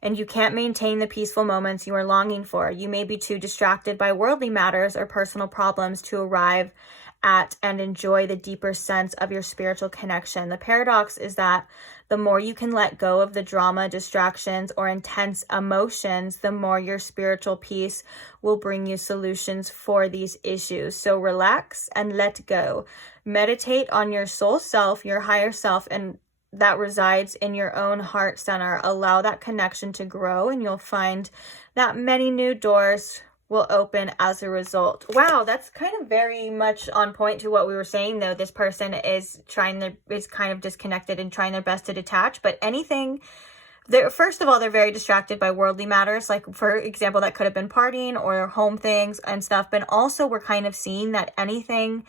and you can't maintain the peaceful moments you are longing for. You may be too distracted by worldly matters or personal problems to arrive at and enjoy the deeper sense of your spiritual connection. The paradox is that the more you can let go of the drama, distractions, or intense emotions, the more your spiritual peace will bring you solutions for these issues. So relax and let go. Meditate on your soul self, your higher self, and that resides in your own heart center. Allow that connection to grow, and you'll find that many new doors will open as a result. Wow, that's kind of very much on point to what we were saying, though. This person is kind of disconnected and trying their best to detach, but anything, first of all, they're very distracted by worldly matters. Like, for example, that could have been partying or home things and stuff, but also we're kind of seeing that anything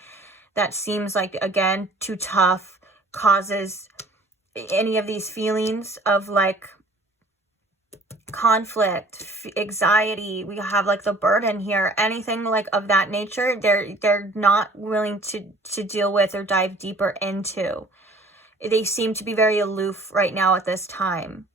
that seems like, again, too tough causes any of these feelings of like conflict, anxiety. We have like the burden here, anything like of that nature, they're not willing to deal with or dive deeper into. They seem to be very aloof right now at this time.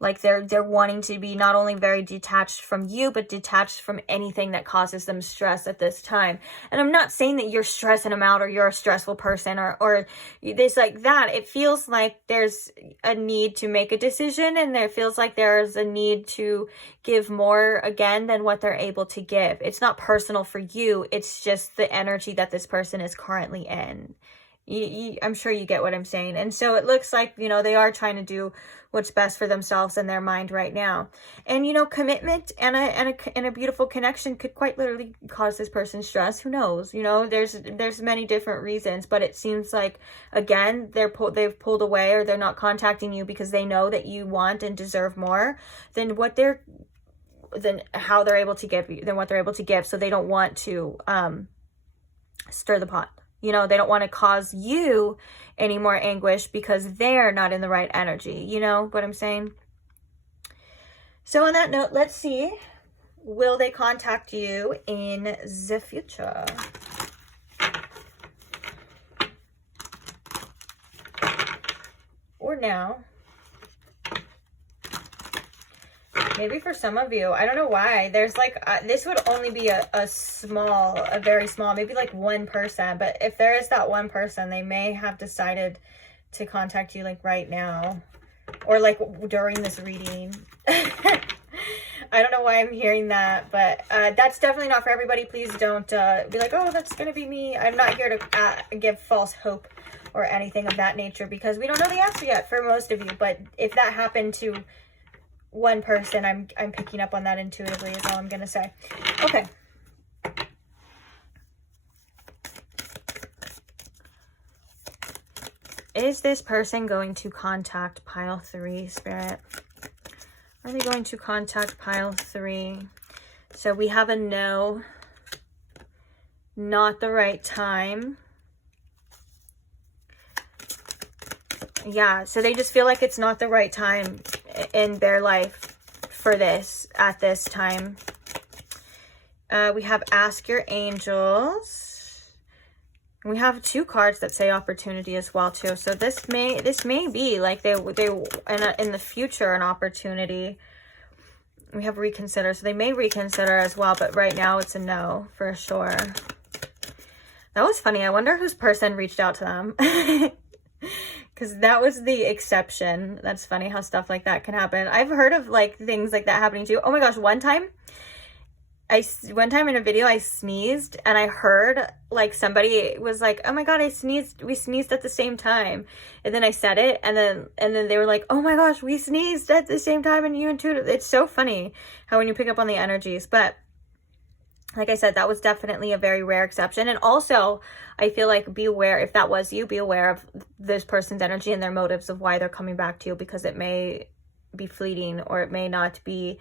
Like they're wanting to be not only very detached from you, but detached from anything that causes them stress at this time. And I'm not saying that you're stressing them out or you're a stressful person or this like that. It feels like there's a need to make a decision, and there feels like there's a need to give more again than what they're able to give. It's not personal for you. It's just the energy that this person is currently in. I'm sure you get what I'm saying. And so it looks like, you know, they are trying to do what's best for themselves and their mind right now. And, you know, commitment and a beautiful connection could quite literally cause this person stress. Who knows? You know, there's many different reasons, but it seems like, again, they've pulled away, or they're not contacting you because they know that you want and deserve more than how they're able to give you, than what they're able to give. So they don't want to stir the pot. You know, they don't want to cause you any more anguish because they're not in the right energy. You know what I'm saying? So on that note, let's see. Will they contact you in the future? Or now? Maybe for some of you, I don't know why. There's like, this would only be a very small, maybe like one person. But if there is that one person, they may have decided to contact you like right now. Or like during this reading. I don't know why I'm hearing that. But that's definitely not for everybody. Please don't be like, oh, that's going to be me. I'm not here to give false hope or anything of that nature, because we don't know the answer yet for most of you. But if that happened to one person, I'm picking up on that intuitively is all I'm gonna say. Okay. Is this person going to contact pile 3, Spirit? Are they going to contact pile 3? So we have a no, not the right time. Yeah, so they just feel like it's not the right time in their life for this at this time. We have ask your angels. We have 2 cards that say opportunity as well too. So this may be like they in the future an opportunity. We have reconsider, so they may reconsider as well, but right now it's a no for sure. That was funny. I wonder whose person reached out to them. Because that was the exception. That's funny how stuff like that can happen. I've heard of like things like that happening too. Oh my gosh, one time in a video I sneezed, and I heard like somebody was like, oh my god, we sneezed at the same time. And then I said it, and then they were like, oh my gosh, we sneezed at the same time, and you intuitive. It's so funny how when you pick up on the energies. But Like I said, that was definitely a very rare exception. And also, I feel like be aware, if that was you, be aware of this person's energy and their motives of why they're coming back to you, because it may be fleeting or it may not be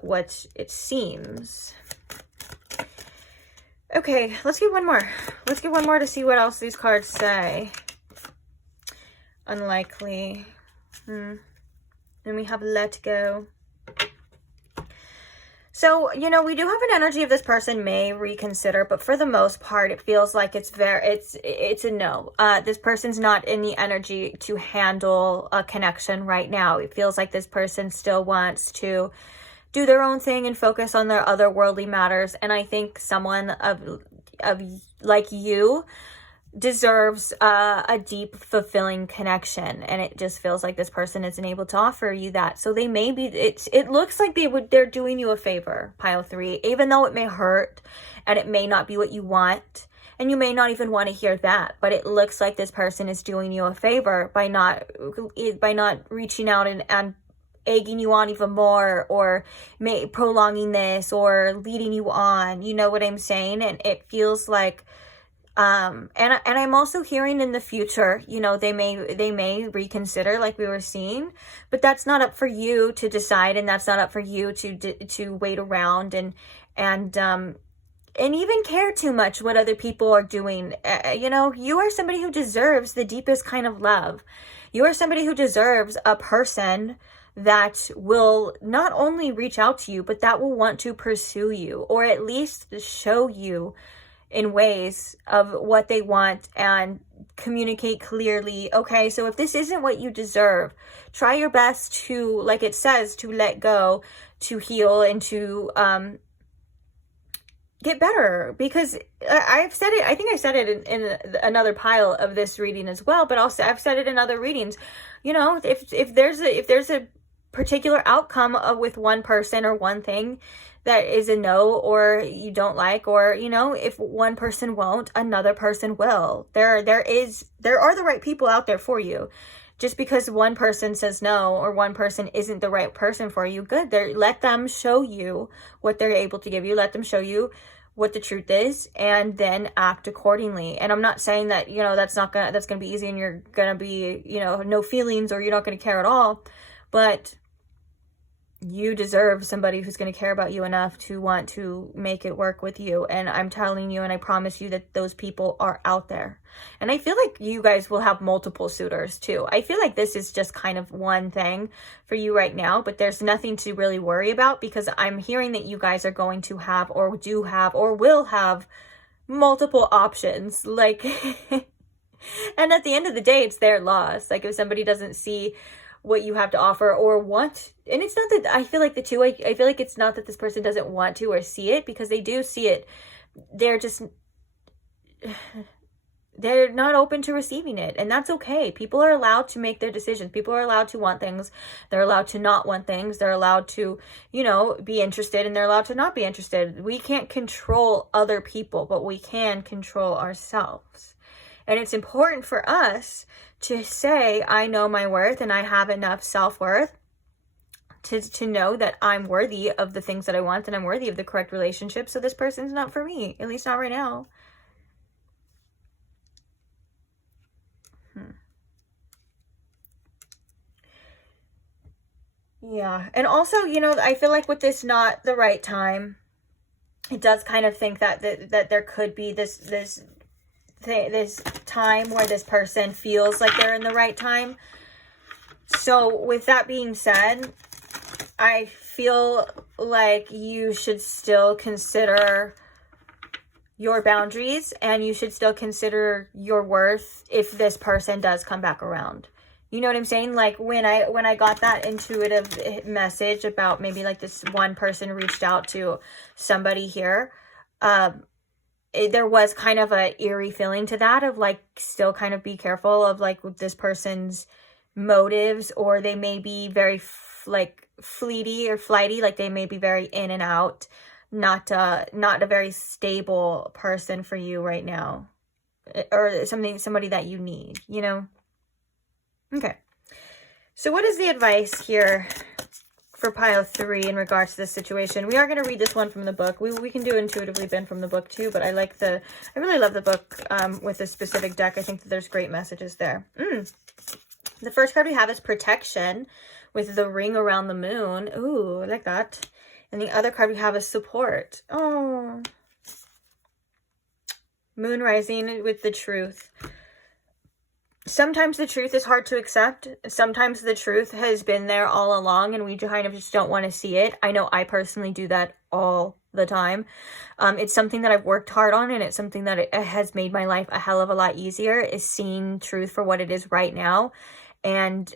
what it seems. Okay, let's get one more. Let's get one more to see what else these cards say. Unlikely. Then we have let go. So, you know, we do have an energy of this person may reconsider, but for the most part, it feels like it's a no. This person's not in the energy to handle a connection right now. It feels like this person still wants to do their own thing and focus on their other worldly matters. And I think someone of like you deserves a deep, fulfilling connection, and it just feels like this person isn't able to offer you that. So they may be, it looks like they're doing you a favor, pile 3, even though it may hurt and it may not be what you want, and you may not even want to hear that, but it looks like this person is doing you a favor by not reaching out and egging you on even more, or prolonging this or leading you on. You know what I'm saying? And it feels like and I'm also hearing in the future, you know, they may reconsider, like we were seeing, but that's not up for you to decide, and that's not up for you to wait around and even care too much what other people are doing. You know, you are somebody who deserves the deepest kind of love. You are somebody who deserves a person that will not only reach out to you, but that will want to pursue you, or at least show you in ways of what they want and communicate clearly. Okay, so if this isn't what you deserve, try your best to, like it says, to let go, to heal, and to get better. Because I've said it, I think I said it in another pile of this reading as well, but also I've said it in other readings. You know, if there's a particular outcome with one person or one thing that is a no, or you don't like, or, you know, if one person won't, another person will. There are the right people out there for you. Just because one person says no, or one person isn't the right person for you, good. Let them show you what they're able to give you. Let them show you what the truth is, and then act accordingly. And I'm not saying that, you know, that's gonna be easy and you're gonna be, you know, no feelings, or you're not gonna care at all, but you deserve somebody who's going to care about you enough to want to make it work with you. And I'm telling you, and I promise you, that those people are out there. And I feel like you guys will have multiple suitors too. I feel like this is just kind of one thing for you right now, but there's nothing to really worry about, because I'm hearing that you guys are going to have, or do have, or will have multiple options. Like, and at the end of the day, it's their loss. Like, if somebody doesn't see what you have to offer or want, and it's not that I feel like I feel like it's not that this person doesn't want to or see it, because they do see it. They're not open to receiving it, and that's okay. People are allowed to make their decisions. People are allowed to want things. They're allowed to not want things. They're allowed to, you know, be interested, and they're allowed to not be interested. We can't control other people, but we can control ourselves. And it's important for us to say, I know my worth, and I have enough self-worth to know that I'm worthy of the things that I want, and I'm worthy of the correct relationship. So this person's not for me, at least not right now. Yeah. And also, you know, I feel like with this not the right time, it does kind of think that there could be this time where this person feels like they're in the right time. So with that being said, I feel like you should still consider your boundaries, and you should still consider your worth if this person does come back around. You know what I'm saying? Like, when I got that intuitive message about maybe like this one person reached out to somebody here, there was kind of a eerie feeling to that, of like, still kind of be careful of like this person's motives, or they may be very fleety, like they may be very in and out, not a very stable person for you right now, or somebody that you need, you know? Okay. So what is the advice here for pile 3 in regards to this situation. We are going to read this one from the book. We can do intuitively been from the book too, but I really love the book with this specific deck. I think that there's great messages there. The first card we have is protection with the ring around the moon. Ooh, I like that. And the other card we have is support. Oh, moon rising with the truth. Sometimes the truth is hard to accept. Sometimes the truth has been there all along and we kind of just don't want to see it. I know I personally do that all the time. It's something that I've worked hard on, and it's something that it has made my life a hell of a lot easier, is seeing truth for what it is right now, and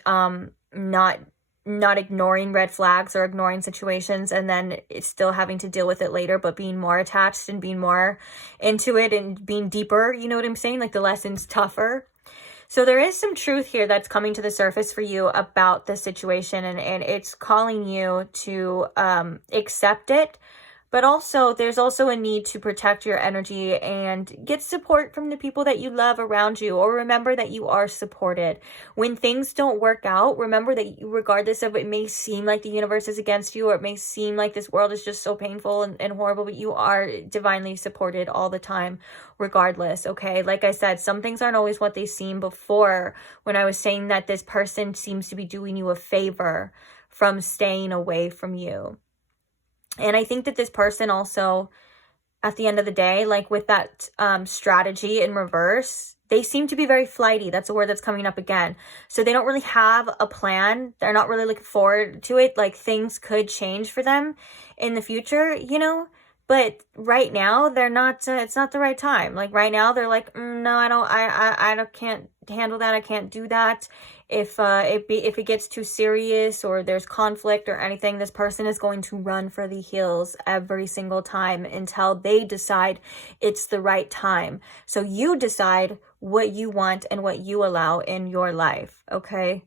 not ignoring red flags or ignoring situations and then it's still having to deal with it later, but being more attached and being more into it and being deeper. You know what I'm saying? Like the lesson's tougher. So there is some truth here that's coming to the surface for you about this situation, and it's calling you to accept it. But also, there's also a need to protect your energy and get support from the people that you love around you, or remember that you are supported. When things don't work out, remember that regardless of it may seem like the universe is against you, or it may seem like this world is just so painful and horrible, but you are divinely supported all the time, regardless, okay? Like I said, some things aren't always what they seem before, when I was saying that this person seems to be doing you a favor from staying away from you. And I think that this person also, at the end of the day, like with that strategy in reverse, they seem to be very flighty. That's a word that's coming up again. So they don't really have a plan. They're not really looking forward to it. Like things could change for them in the future, you know? But right now, they're not, it's not the right time. Like right now, they're like, no, I can't handle that. I can't do that. If it gets too serious or there's conflict or anything, this person is going to run for the hills every single time until they decide it's the right time. So you decide what you want and what you allow in your life, okay?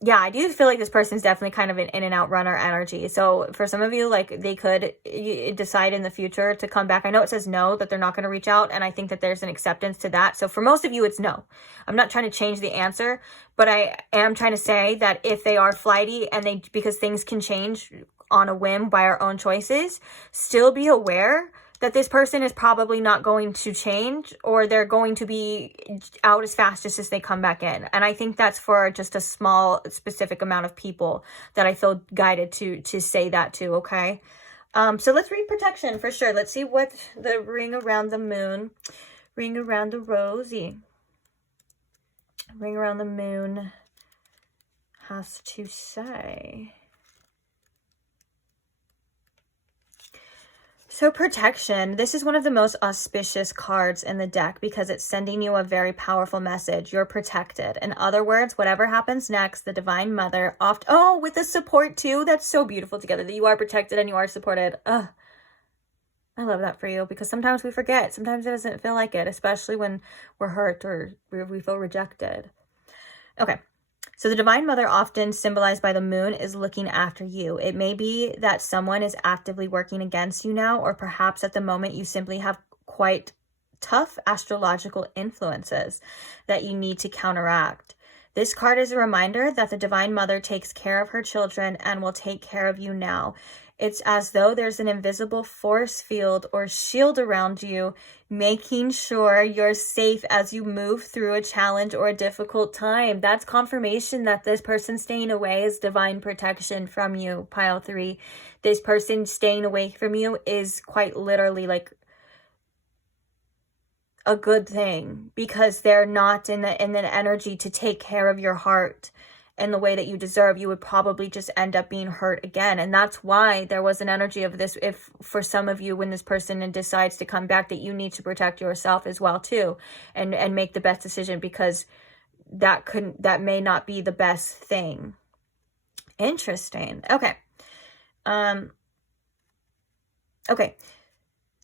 Yeah, I do feel like this person's definitely kind of an in and out runner energy. So for some of you, like they could decide in the future to come back. I know it says no, that they're not going to reach out. And I think that there's an acceptance to that. So for most of you, it's no. I'm not trying to change the answer, but I am trying to say that if they are flighty and because things can change on a whim by our own choices, still be aware that this person is probably not going to change, or they're going to be out as fast as they come back in. And I think that's for just a small, specific amount of people that I feel guided to say that to, okay? So let's read protection for sure. Let's see what the ring around the moon, ring around the rosy, ring around the moon has to say. So protection, this is one of the most auspicious cards in the deck because it's sending you a very powerful message. You're protected. In other words, whatever happens next, the Divine Mother with the support too. That's so beautiful together, that you are protected and you are supported. Ugh. I love that for you, because sometimes we forget. Sometimes it doesn't feel like it, especially when we're hurt or we feel rejected. Okay. So the Divine Mother, often symbolized by the moon, is looking after you. It may be that someone is actively working against you now, or perhaps at the moment you simply have quite tough astrological influences that you need to counteract. This card is a reminder that the Divine Mother takes care of her children and will take care of you now. It's as though there's an invisible force field or shield around you, making sure you're safe as you move through a challenge or a difficult time. That's confirmation that this person staying away is divine protection from you, pile 3. This person staying away from you is quite literally like a good thing, because they're not in the energy to take care of your heart in the way that you deserve. You would probably just end up being hurt again. And that's why there was an energy of this, if for some of you, when this person decides to come back, that you need to protect yourself as well too, and make the best decision, because that may not be the best thing. Interesting. Okay. Okay.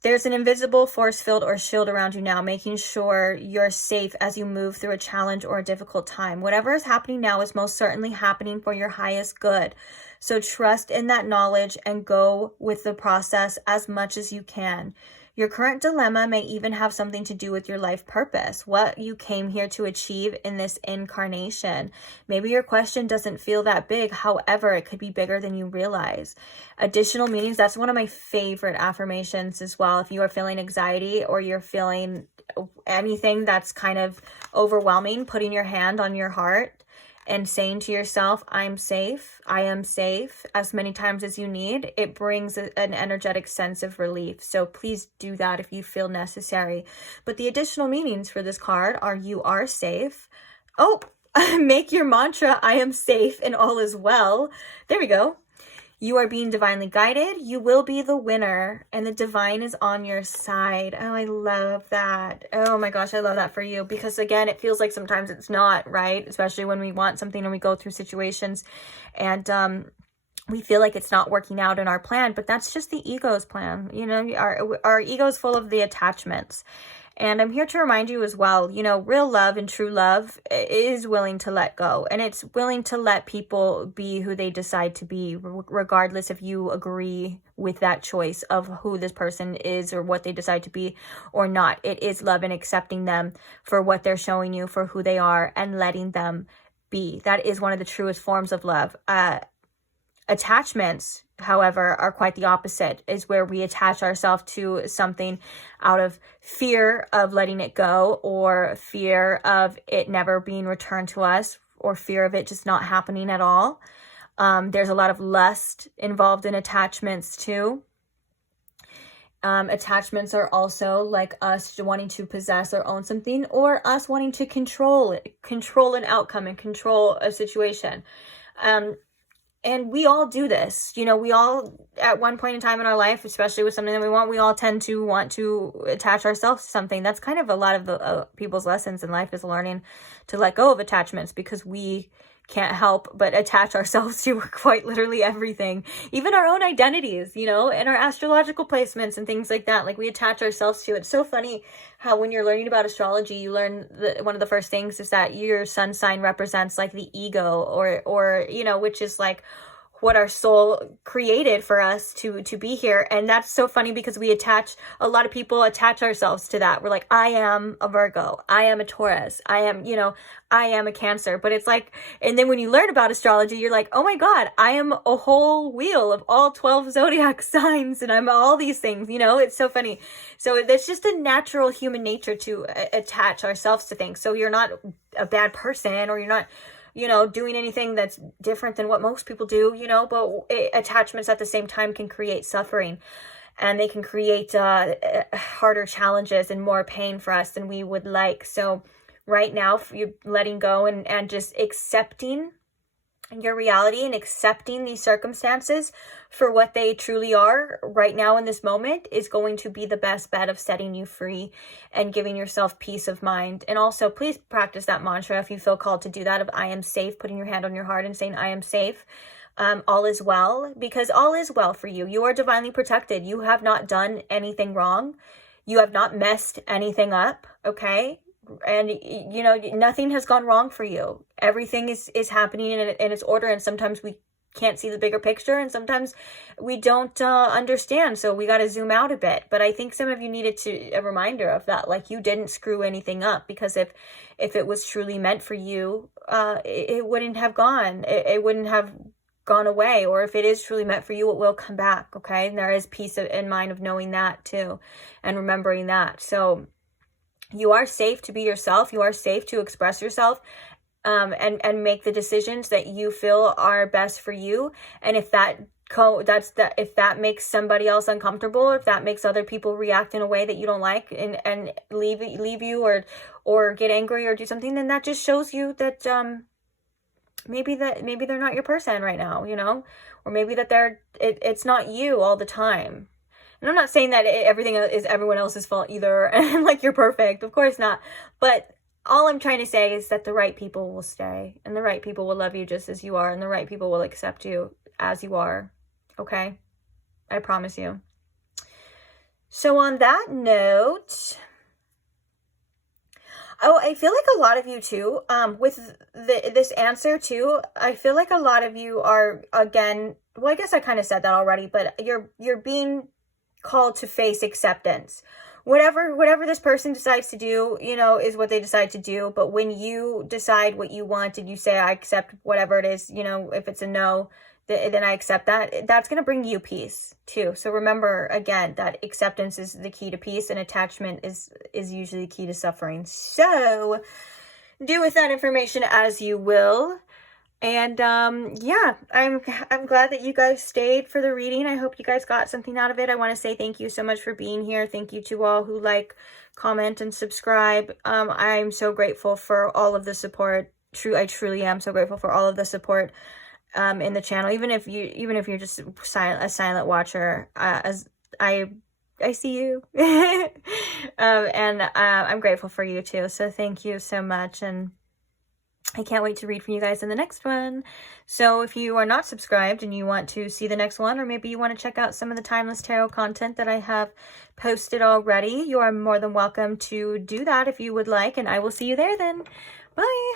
There's an invisible force field or shield around you now, making sure you're safe as you move through a challenge or a difficult time. Whatever is happening now is most certainly happening for your highest good. So trust in that knowledge and go with the process as much as you can. Your current dilemma may even have something to do with your life purpose, what you came here to achieve in this incarnation. Maybe your question doesn't feel that big. However, it could be bigger than you realize. Additional meanings. That's one of my favorite affirmations as well. If you are feeling anxiety or you're feeling anything that's kind of overwhelming, putting your hand on your heart and saying to yourself, I'm safe, I am safe, as many times as you need, it brings an energetic sense of relief. So please do that if you feel necessary. But the additional meanings for this card are you are safe. Oh, make your mantra, I am safe and all is well. There we go. You are being divinely guided. You will be the winner and the divine is on your side. Oh, I love that. Oh my gosh, I love that for you because again, it feels like sometimes it's not, right? Especially when we want something and we go through situations and we feel like it's not working out in our plan, but that's just the ego's plan. You know, our ego is full of the attachments. And I'm here to remind you as well, you know, real love and true love is willing to let go. And it's willing to let people be who they decide to be, regardless if you agree with that choice of who this person is or what they decide to be or not. It is love and accepting them for what they're showing you, for who they are, and letting them be. That is one of the truest forms of love. Attachments, however, are quite the opposite, is where we attach ourselves to something out of fear of letting it go or fear of it never being returned to us or fear of it just not happening at all. There's a lot of lust involved in attachments too. Attachments are also like us wanting to possess or own something or us wanting to control an outcome and control a situation. And we all do this, you know, we all at one point in time in our life, especially with something that we want, we all tend to want to attach ourselves to something. That's kind of a lot of the people's lessons in life is learning to let go of attachments because we can't help but attach ourselves to quite literally everything, even our own identities, you know, and our astrological placements and things like that. Like we attach ourselves to it. It's so funny how when you're learning about astrology, you learn one of the first things is that your sun sign represents like the ego or, you know, which is like what our soul created for us to be here. And that's so funny because a lot of people attach ourselves to that. We're like, I am a Virgo, I am a Taurus, I am, you know, I am a Cancer. But it's like, and then when you learn about astrology, you're like, oh my God, I am a whole wheel of all 12 zodiac signs and I'm all these things, you know, it's so funny. So that's just a natural human nature to attach ourselves to things. So you're not a bad person or you're not, you know, doing anything that's different than what most people do, you know, but attachments at the same time can create suffering and they can create harder challenges and more pain for us than we would like. So right now, you're letting go and just accepting your reality and accepting these circumstances for what they truly are right now in this moment is going to be the best bet of setting you free and giving yourself peace of mind. And also please practice that mantra if you feel called to do that of I am safe, putting your hand on your heart and saying I am safe. All is well, because all is well for you. You are divinely protected. You have not done anything wrong. You have not messed anything up. Okay. And, you know, nothing has gone wrong for you. Everything is happening in its order. And sometimes we can't see the bigger picture. And sometimes we don't understand. So we got to zoom out a bit. But I think some of you needed a reminder of that. Like you didn't screw anything up. Because if it was truly meant for you, it wouldn't have gone. It wouldn't have gone away. Or if it is truly meant for you, it will come back. Okay. And there is peace in mind of knowing that too. And remembering that. So you are safe to be yourself. You are safe to express yourself and make the decisions that you feel are best for you. And if if that makes somebody else uncomfortable, if that makes other people react in a way that you don't like and leave you or get angry or do something, then that just shows you that maybe they're not your person right now, you know, or maybe that it's not you all the time. And I'm not saying that everything is everyone else's fault either, and like you're perfect, of course not. But all I'm trying to say is that the right people will stay, and the right people will love you just as you are, and the right people will accept you as you are, okay? I promise you. So on that note, I feel like a lot of you too, with this answer too, I feel like a lot of you are, again, well, I guess I kind of said that already, but you're being called to face acceptance. Whatever this person decides to do, you know, is what they decide to do. But when you decide what you want and you say, I accept whatever it is, you know, if it's a no, then I accept that, that's going to bring you peace too. So remember, again, that acceptance is the key to peace, and attachment is usually the key to suffering. So do with that information as you will. And yeah, I'm glad that you guys stayed for the reading. I hope you guys got something out of it. I want to say thank you so much for being here. Thank you to all who like, comment, and subscribe. I'm so grateful for all of the support. I truly am so grateful for all of the support in the channel. Even if you're just a silent watcher, as I see you. And I'm grateful for you too. So thank you so much, and I can't wait to read from you guys in the next one. So if you are not subscribed and you want to see the next one, or maybe you want to check out some of the Timeless Tarot content that I have posted already, you are more than welcome to do that if you would like, and I will see you there then. Bye!